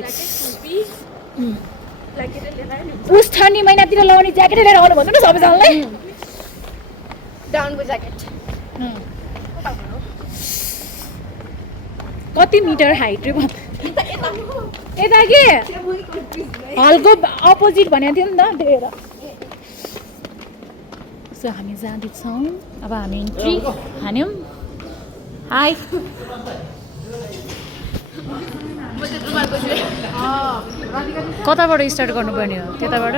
उस ठन्डी महिनातिर लगाउने ज्याकेट लिएर आउनु भन्नु न सबैजनालाई। डाउनको ज्याकेट। कति मिटर हाइट रे भन्छ। यता के हलको अपोजिट भनेको थियो नि त त्यही भएर। सो हामी जाँदैछौँ। अब हामी इन्ट्री हान्यौँ। हाई कताबाट स्टार्ट गर्नुपर्ने हो? त्यताबाट?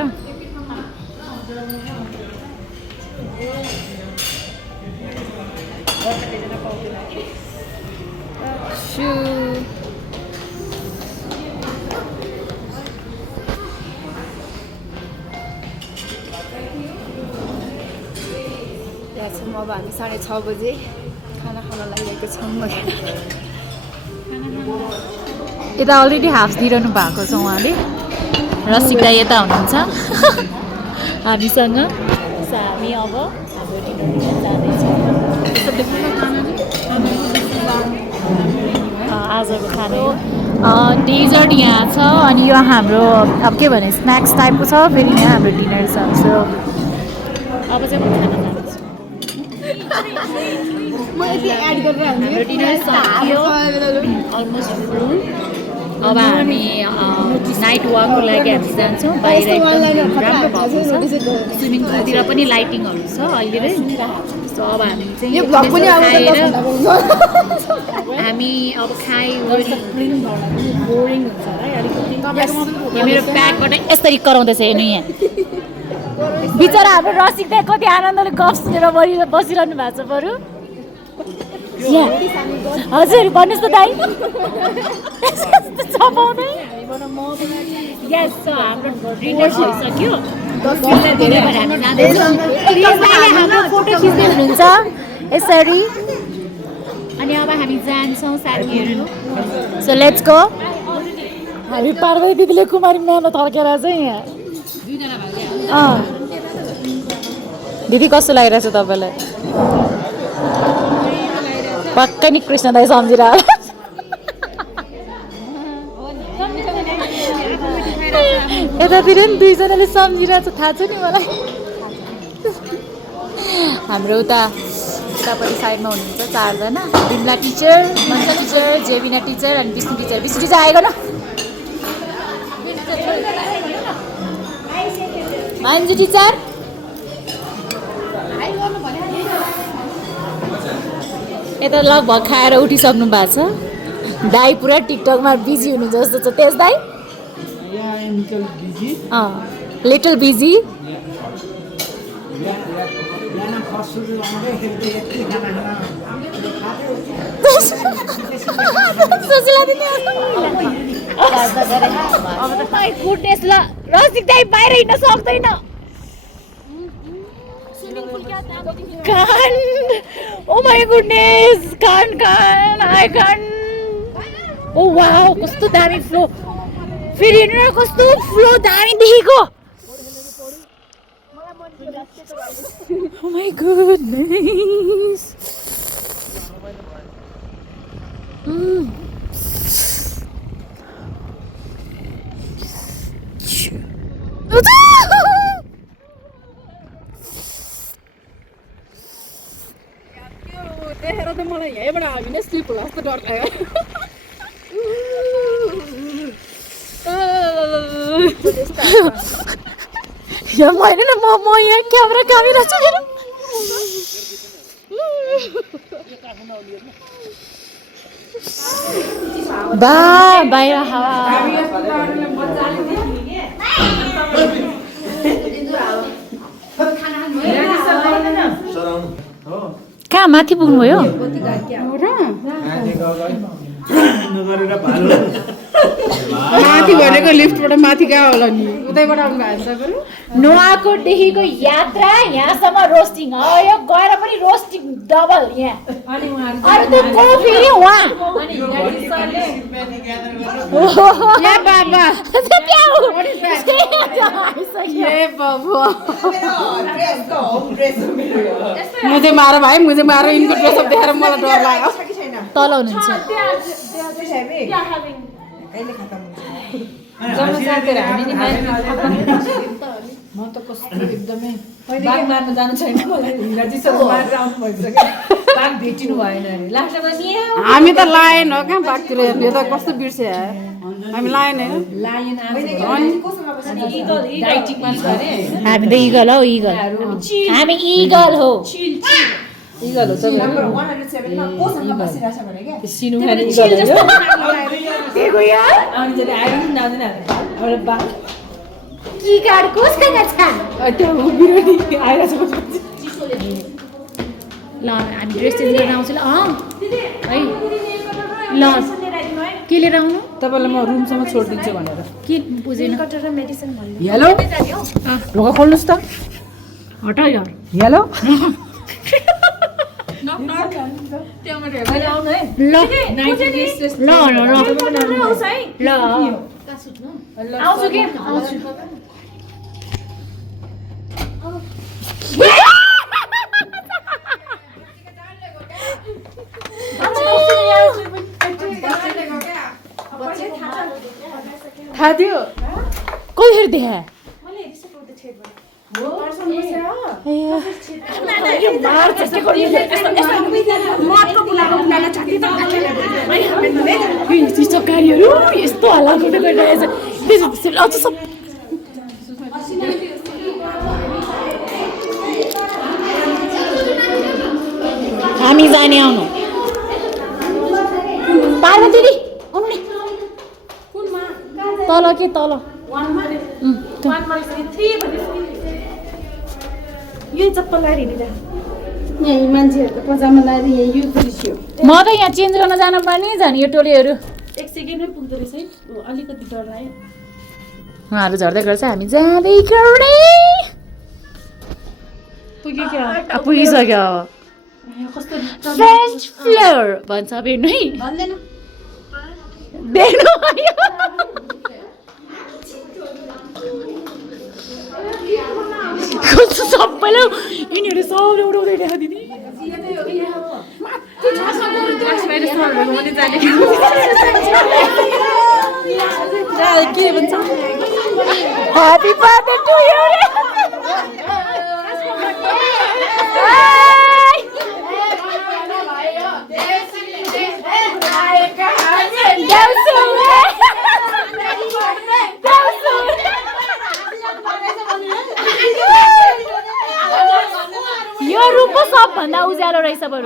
अब हामी 6:30 बजे खाना खान लागिरहेको छौँ। यता अलरेडी हाफ दिइरहनु भएको छ उहाँले। रसिक दाइ यता हुनुहुन्छ हामीसँग। सो हामी अब हाम्रो डिनर जाँदैछौँ। आजको खाना डेजर्ट यहाँ छ अनि यो हाम्रो अब के भने स्न्याक्स टाइपको छ। फेरि यहाँ हाम्रो डिनर छ। सो अब चाहिँ म खाना जाँदैछु। हाम्रो डिनर सकियो अलमोस्ट फुल। अब हामी नाइट वाकको लागि हामी जान्छौँ। बाहिर एकदम राम्रो भएको छ। स्विमिङ पुलतिर पनि लाइटिङहरू छ अहिले नै। सो अब हामी चाहिँ हामी अब बोरिङ हुन्छ है अलिकति। मेरो प्याकबाट यसरी कराउँदैछ हेर्नु यहाँ। बिचरा हाम्रो रसिक दाइ कति आनन्दले गफ सुनेर बसिरहनु भएको छ बरु। हजुर भन्नुहोस् त दाइ। यस हाम्रो डिनर भइसक्यो। हाम्रो फोटो खिच्दै हुनुहुन्छ यसरी। अनि अनि अब हामी जान्छौँ साथीहरू सो लेट्स गो हामी पार्वती दिदीले कुमारी म्याममा थर्केर चाहिँ यहाँ दिदी कस्तो लागिरहेछ तपाईँलाई पक्कै नि कृष्ण दाई सम्झिरह यतातिर नि दुईजनाले सम्झिरहेछ थाहा छ नि मलाई हाम्रो उतापट्टि साइडमा हुनुहुन्छ 4 जना Bimala teacher Mansa teacher Jebina teacher अनि विष्णु टिचर आएको न मान्जु टिचर यता लगभग खाएर उठिसक्नु भएको छ दाई पुरा टिकटकमा बिजी हुनुहुन्छ जस्तो छ तेज दाई लिटल बिजी गुडनेस ल रसिक दाई बाहिर हिँड्न सक्दैन कान ओ माई गुडनेस कान आई कान ओ वाउ कस्तो दामी फ्लो फेरि हेर्नु कस्तो फ्लो दामी देखेको Oh my goodness. देखेर त मलाई यहीँबाट हामी नै स्लिप होला जस्तो डर लाग्यो यहाँ मैले न म यहाँ क्यामेरा कामिरा छु हेर बा बाहिर हावा कहाँ माथि पुग्नुभयो माथि भनेको लिफ्टबाट माथि कहाँ होला नि उतैबाट आउनु भएको छ नुवाकोटदेखिको यात्रा यहाँसम्म रोस्टिङ हो यो गएर पनि रोस्टिङ डबल यहाँ अरू त को फेरि उहाँ मुझे मार भाइ मुझे मार यिनको ड्रेसअप देखेर मलाई डर लाग्यो तल हुनुहुन्छ म त कस्तो एकदमै बाघ मार्न जानु छैन मलाई हिराजीसँग मारेर आउनु भइसक्यो बाघ भेटिनु भएन अरे लास्टमा हामी त लाएन हो कहाँ बाघतिर हेर्ने त कस्तो बिर्से हामी लाएन लाइन डाइटिङमा छ अरे हामी त इगल हो इगल हामी इगल हो इगल हो नम्बर 107 मा कोसँग बसिरहेछ भने के सिनु खाने इगल हो देखो यार अनि जति आएर नि जाँदैन अरे बाघ की कार्ड कोसँग छ त्यो बिरनी आइरहेछ ल हामी ड्रेस चेन्ज गर्न आउँछु ल है ल के लिएर आउनु तपाईँलाई म रुमसम्म छोडिदिन्छु भनेर के बुझेन हेलो ढोका खोल्नुहोस् त हट यार हेलो ल आउँछु के आउँछु थाहा थियो कोही हेर्दै चिसोकारीहरू यस्तो हल्ला गरिरहेछ हामी जाने आउनु पार्वती दिदी तल के तल यो चप्पल लगाएर हिँडिरा यही मान्छेहरूको पजामा लगाएर यही यो दृश्य म त यहाँ चेन्ज गर्न जान पर्ने झन् यो टोलीहरू एक सेकेन्डमै पुग्दो रहेछ है अलिकति डर लाग्यो उहाँहरू झर्दै गर्छ हामी जाँदै गर्ने पुग्यो क्या पुगिसक्यो अब फ्रेन्च फ्लेवर भन्छ बेर्नु है बेर्नु भयो कस्तो सबैलाई यिनीहरू सबले उडाउँदै देखाइदिने के भन्छ ह्यापी बर्थडे टु यु यो रुमको सबभन्दा उज्यालो रहेछ बरु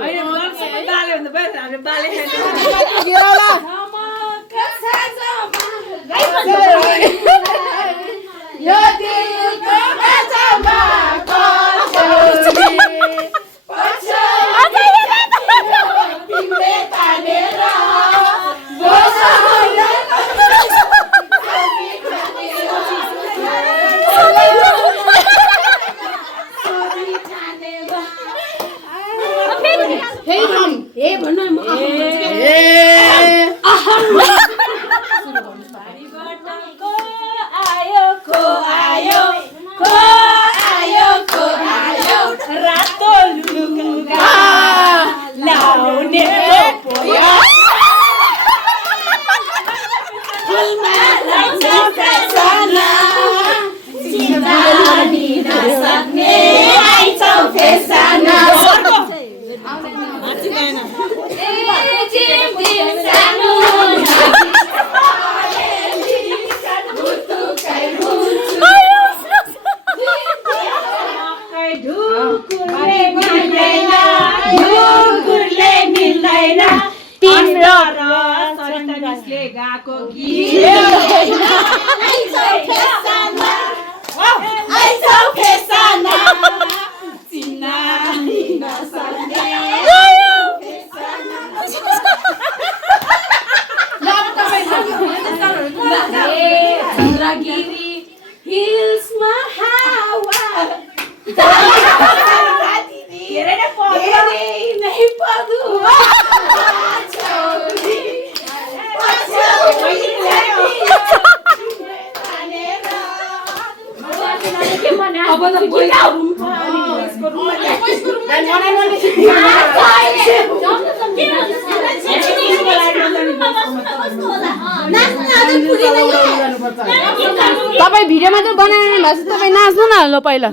तपाईँ भिडियोमा चाहिँ बनाइरहनु भएको छ तपाईँ नाच्नु न ल पहिला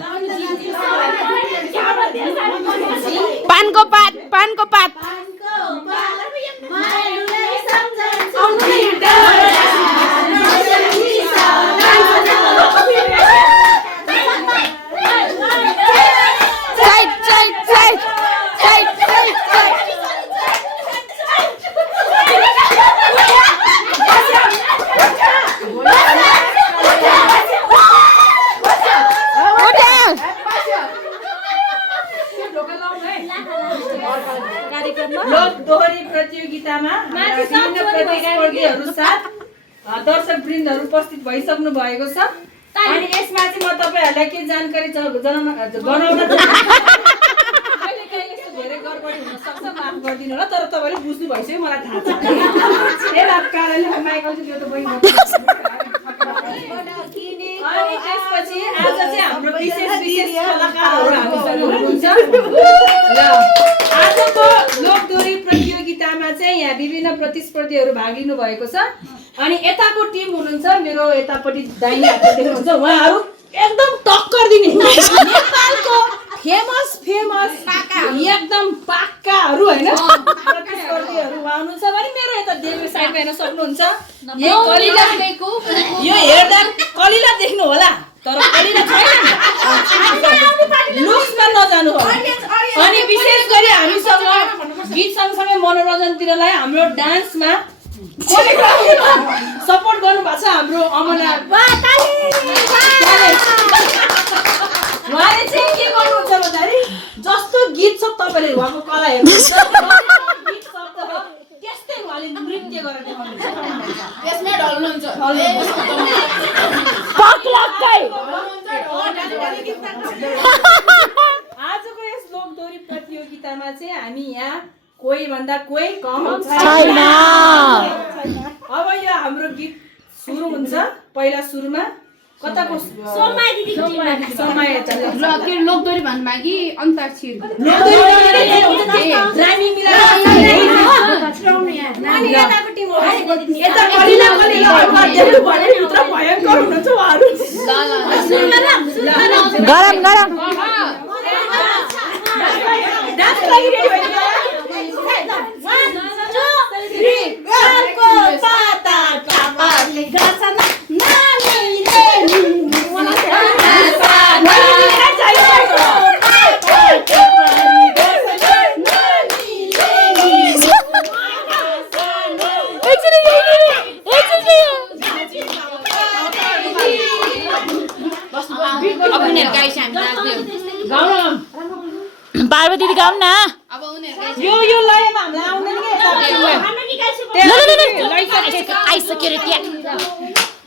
पानको पात पानको पात दर्शक वृन्दहरू उपस्थित भइसक्नु भएको छ अनि यसमा चाहिँ म तपाईहरुलाई के जानकारी गराउन अहिले कहिले यस्तो धेरै गडबडी हुन सक्छ माफ गरिदिनु होला तर तपाईले बुझ्नु भइसक्यो मलाई थाहा छ त्यही कारणले म माइकल चाहिँ त्यो त बहिनी अनि त्यसपछि आज चाहिँ हाम्रो विशेष कलाकारहरू हामीसँग हुनुहुन्छ ल आजको लोकदोरी प्रतियोगितामा चाहिँ यहाँ विभिन्न प्रतिस्पर्धीहरू भाग लिनु भएको छ अनि यताको टिम हुनुहुन्छ मेरो यतापट्टि दाहिने हातमा देख्नुहुन्छ उहाँहरू एकदम टक्कर दिने नेपालको फेमस एकदम पाक्काहरू हैन प्रतिस्पर्धीहरू उहाँ हुनुहुन्छ भने मेरो यता देब्रे साइडमा हेर्न सक्नुहुन्छ यो हेर्दा कलिला देख्नु होला तर कलिला छैन लुक्समा नजानु होला अनि विशेष गरी हामीसँग गीत सँगसँगै मनोरञ्जन दिनलाई हाम्रो डान्समा सपोर्ट गर्नु भएको छ हाम्रो अमना उहाँले चाहिँ के गर्नुहुन्छ भन्दाखेरि जस्तो गीत छ तपाईले उहाँको कला हेर्नुहुन्छ गीत शब्द हो त्यस्तै उहाँले नृत्य गरेर देखाउनुहुन्छ त्यसमै ढल्नुहुन्छ आजको यस लोकदोरी प्रतियोगितामा चाहिँ हामी यहाँ कोही भन्दा कोही कम छैन। अब यो हाम्रो गीत सुरु हुन्छ। पहिला सुरुमा कताको समय लोकदोरी भन्नुभयो कि अन्ताक्षरी गरम गरम पार्वती दिदी गाउँ न। यो लयमा हामीलाई आउँदैन के आइसक्यो रे त्यहाँ।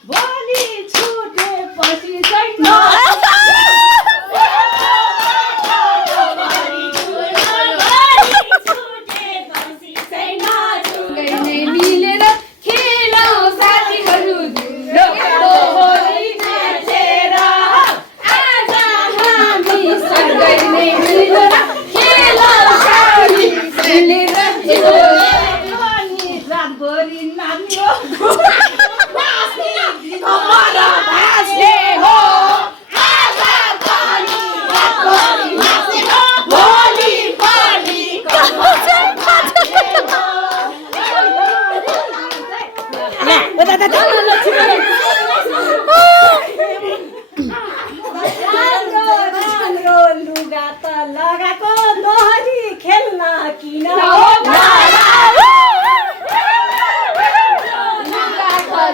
भोलि छुटेपछि छैन मिलेर खेलौँ साथीहरू आज हामी सँगै नै मिलेर खेलौँ साथी मिलेर रातभरि नाच्यो लुगा त लगाएको दोहरी खेल्न किन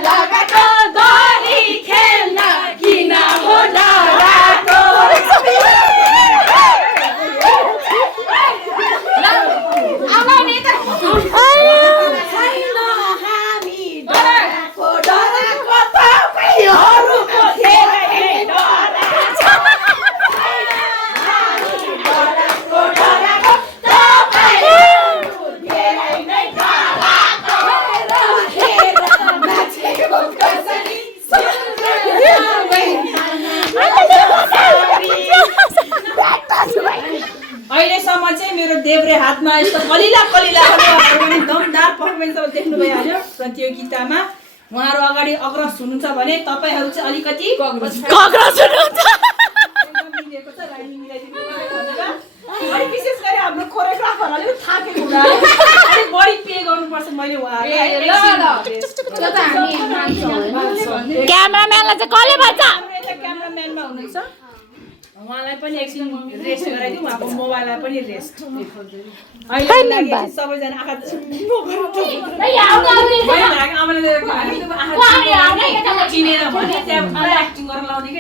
लगाएको दोहरी खेल्न किन हो डराएको अहिलेसम्म चाहिँ मेरो देब्रे हातमा यस्तो कलिला दमदार पर्फर्मेन्स अब देख्नु भइहाल्यो प्रतियोगितामा। उहाँहरू अगाडि अग्रस हुनुहुन्छ भने तपाईँहरू चाहिँ अलिकति विशेष गरी हाम्रो कोरियोग्राफरहरूले थाकेको हुँदा अलिक बढी पे गर्नुपर्छ। मैले क्यामेराम्यानलाई चाहिँ कसले भन्छ? क्यामेराम्यानमा हुनुहुन्छ उहाँलाई पनि एकछिन रेस्ट गराइदिउँ। उहाँको मोबाइललाई पनि रेस्ट। अहिले सबैजना आँखा चिनेर भने त्यहाँ एक्टिङ गरेर लाउने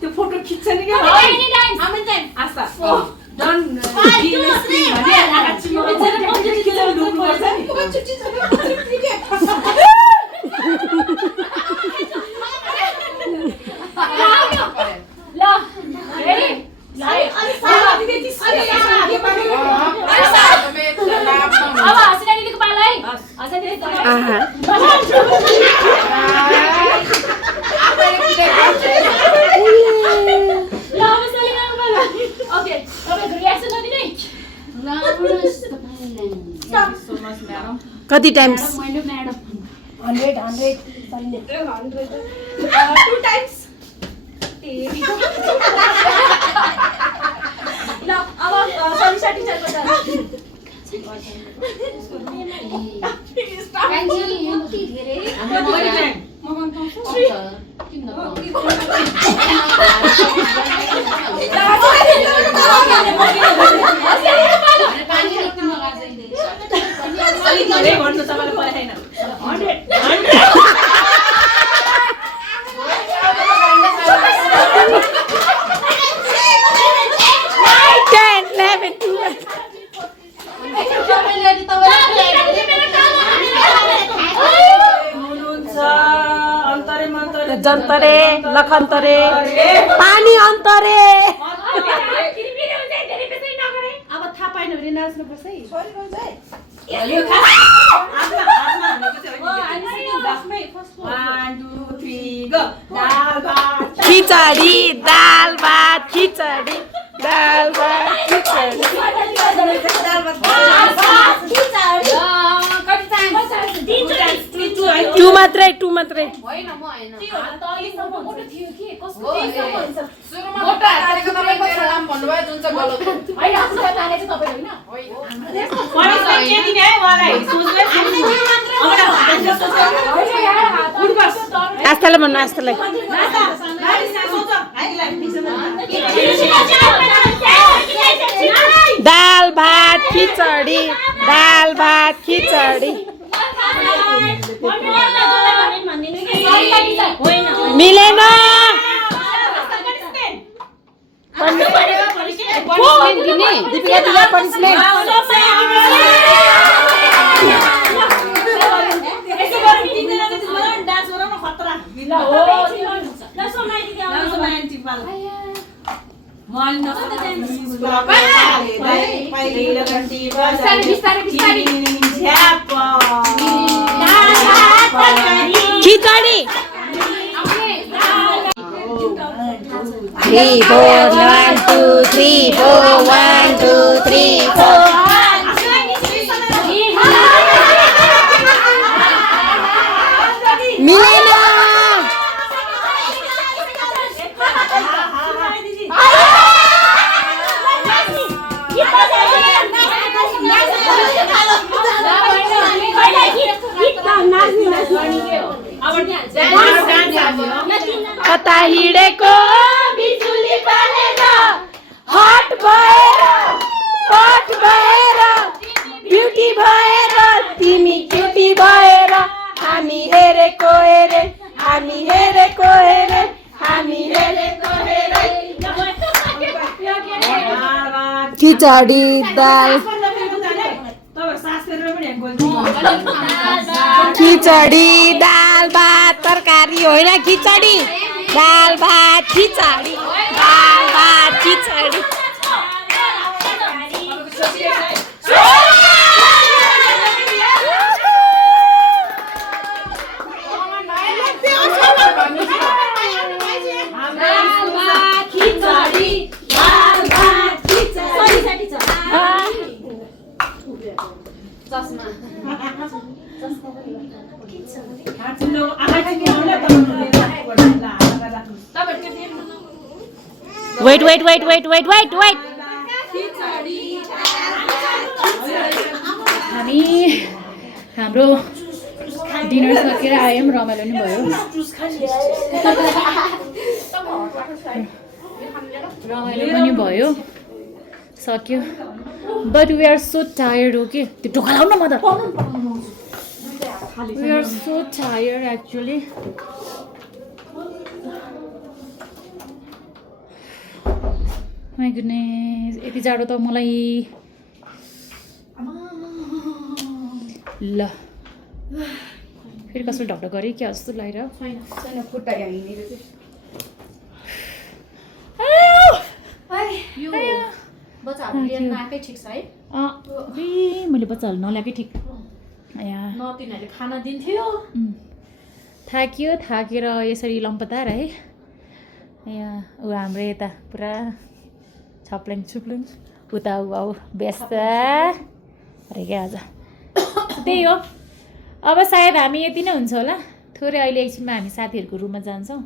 त्यो फोटो खिच्छ नि क्या कति टाइम्स? 100 2 times. ल अब सनिशा टिचरको टर्न। जन्तरे लखन्तरे पानी अन्तरे अब थाहा पाएन भने नाच्नुपर्छ है खिचडी दाल भात खिचडी दाल भात खिचडी टु मात्रै आस्थालाई भन्नु आस्थालाई दाल भात खिचडी मिलेन दीपिका दिया पनिशमेन्ट खिचडी 3 4 1 2 3 4 1 2 3 4 मिलेन कता हिँडेको बिजुली बालेर हट भएर ब्युटी भएर तिमी क्युटी भएर हामी हेरेको हेरे खिचडी दाल खिचडी दाल भात तरकारी होइन खिचडी दाल भात खिचडी Wait. हामी हाम्रो डिनर सकेर आयौँ रमाइलो नि भयो सक्यो but we are so tired हो कि त्यो ढोका लाउन म त we are so tired actually my goodness यति जाडो त मलाई ल फेरि कसरी ढकढक गरेँ क्या जस्तो लागिरह्यो खुट्टा यहीँनिर मैले बच्चाहरू नल्याएकै ठिक तिनीहरूले खाना दिन्थ्यो थाकेर यसरी लम्पतार है यहाँ ऊ हाम्रो यता पुरा छप्लिङ उता ऊ व्यस्त अरे क्या आज त्यही हो अब सायद हामी यति नै हुन्छ होला थोरै अहिले एकछिनमा हामी साथीहरूको रुममा जान्छौँ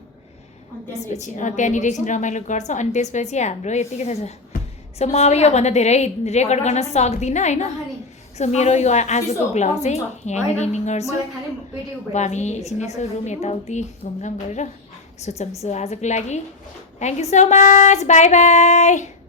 त्यसपछि त्यहाँनिर एकछिन रमाइलो गर्छौँ अनि त्यसपछि हाम्रो यतिकै छ सो म अब योभन्दा धेरै रेकर्ड गर्न सक्दिनँ होइन सो मेरो यो आजको भ्लग चाहिँ यहाँनिर इन्डिङ गर्छु अब हामी एकछिन यसो रुम यताउति घुमघाम गरेर सोच्छौँ सो आजको लागि thank you so much by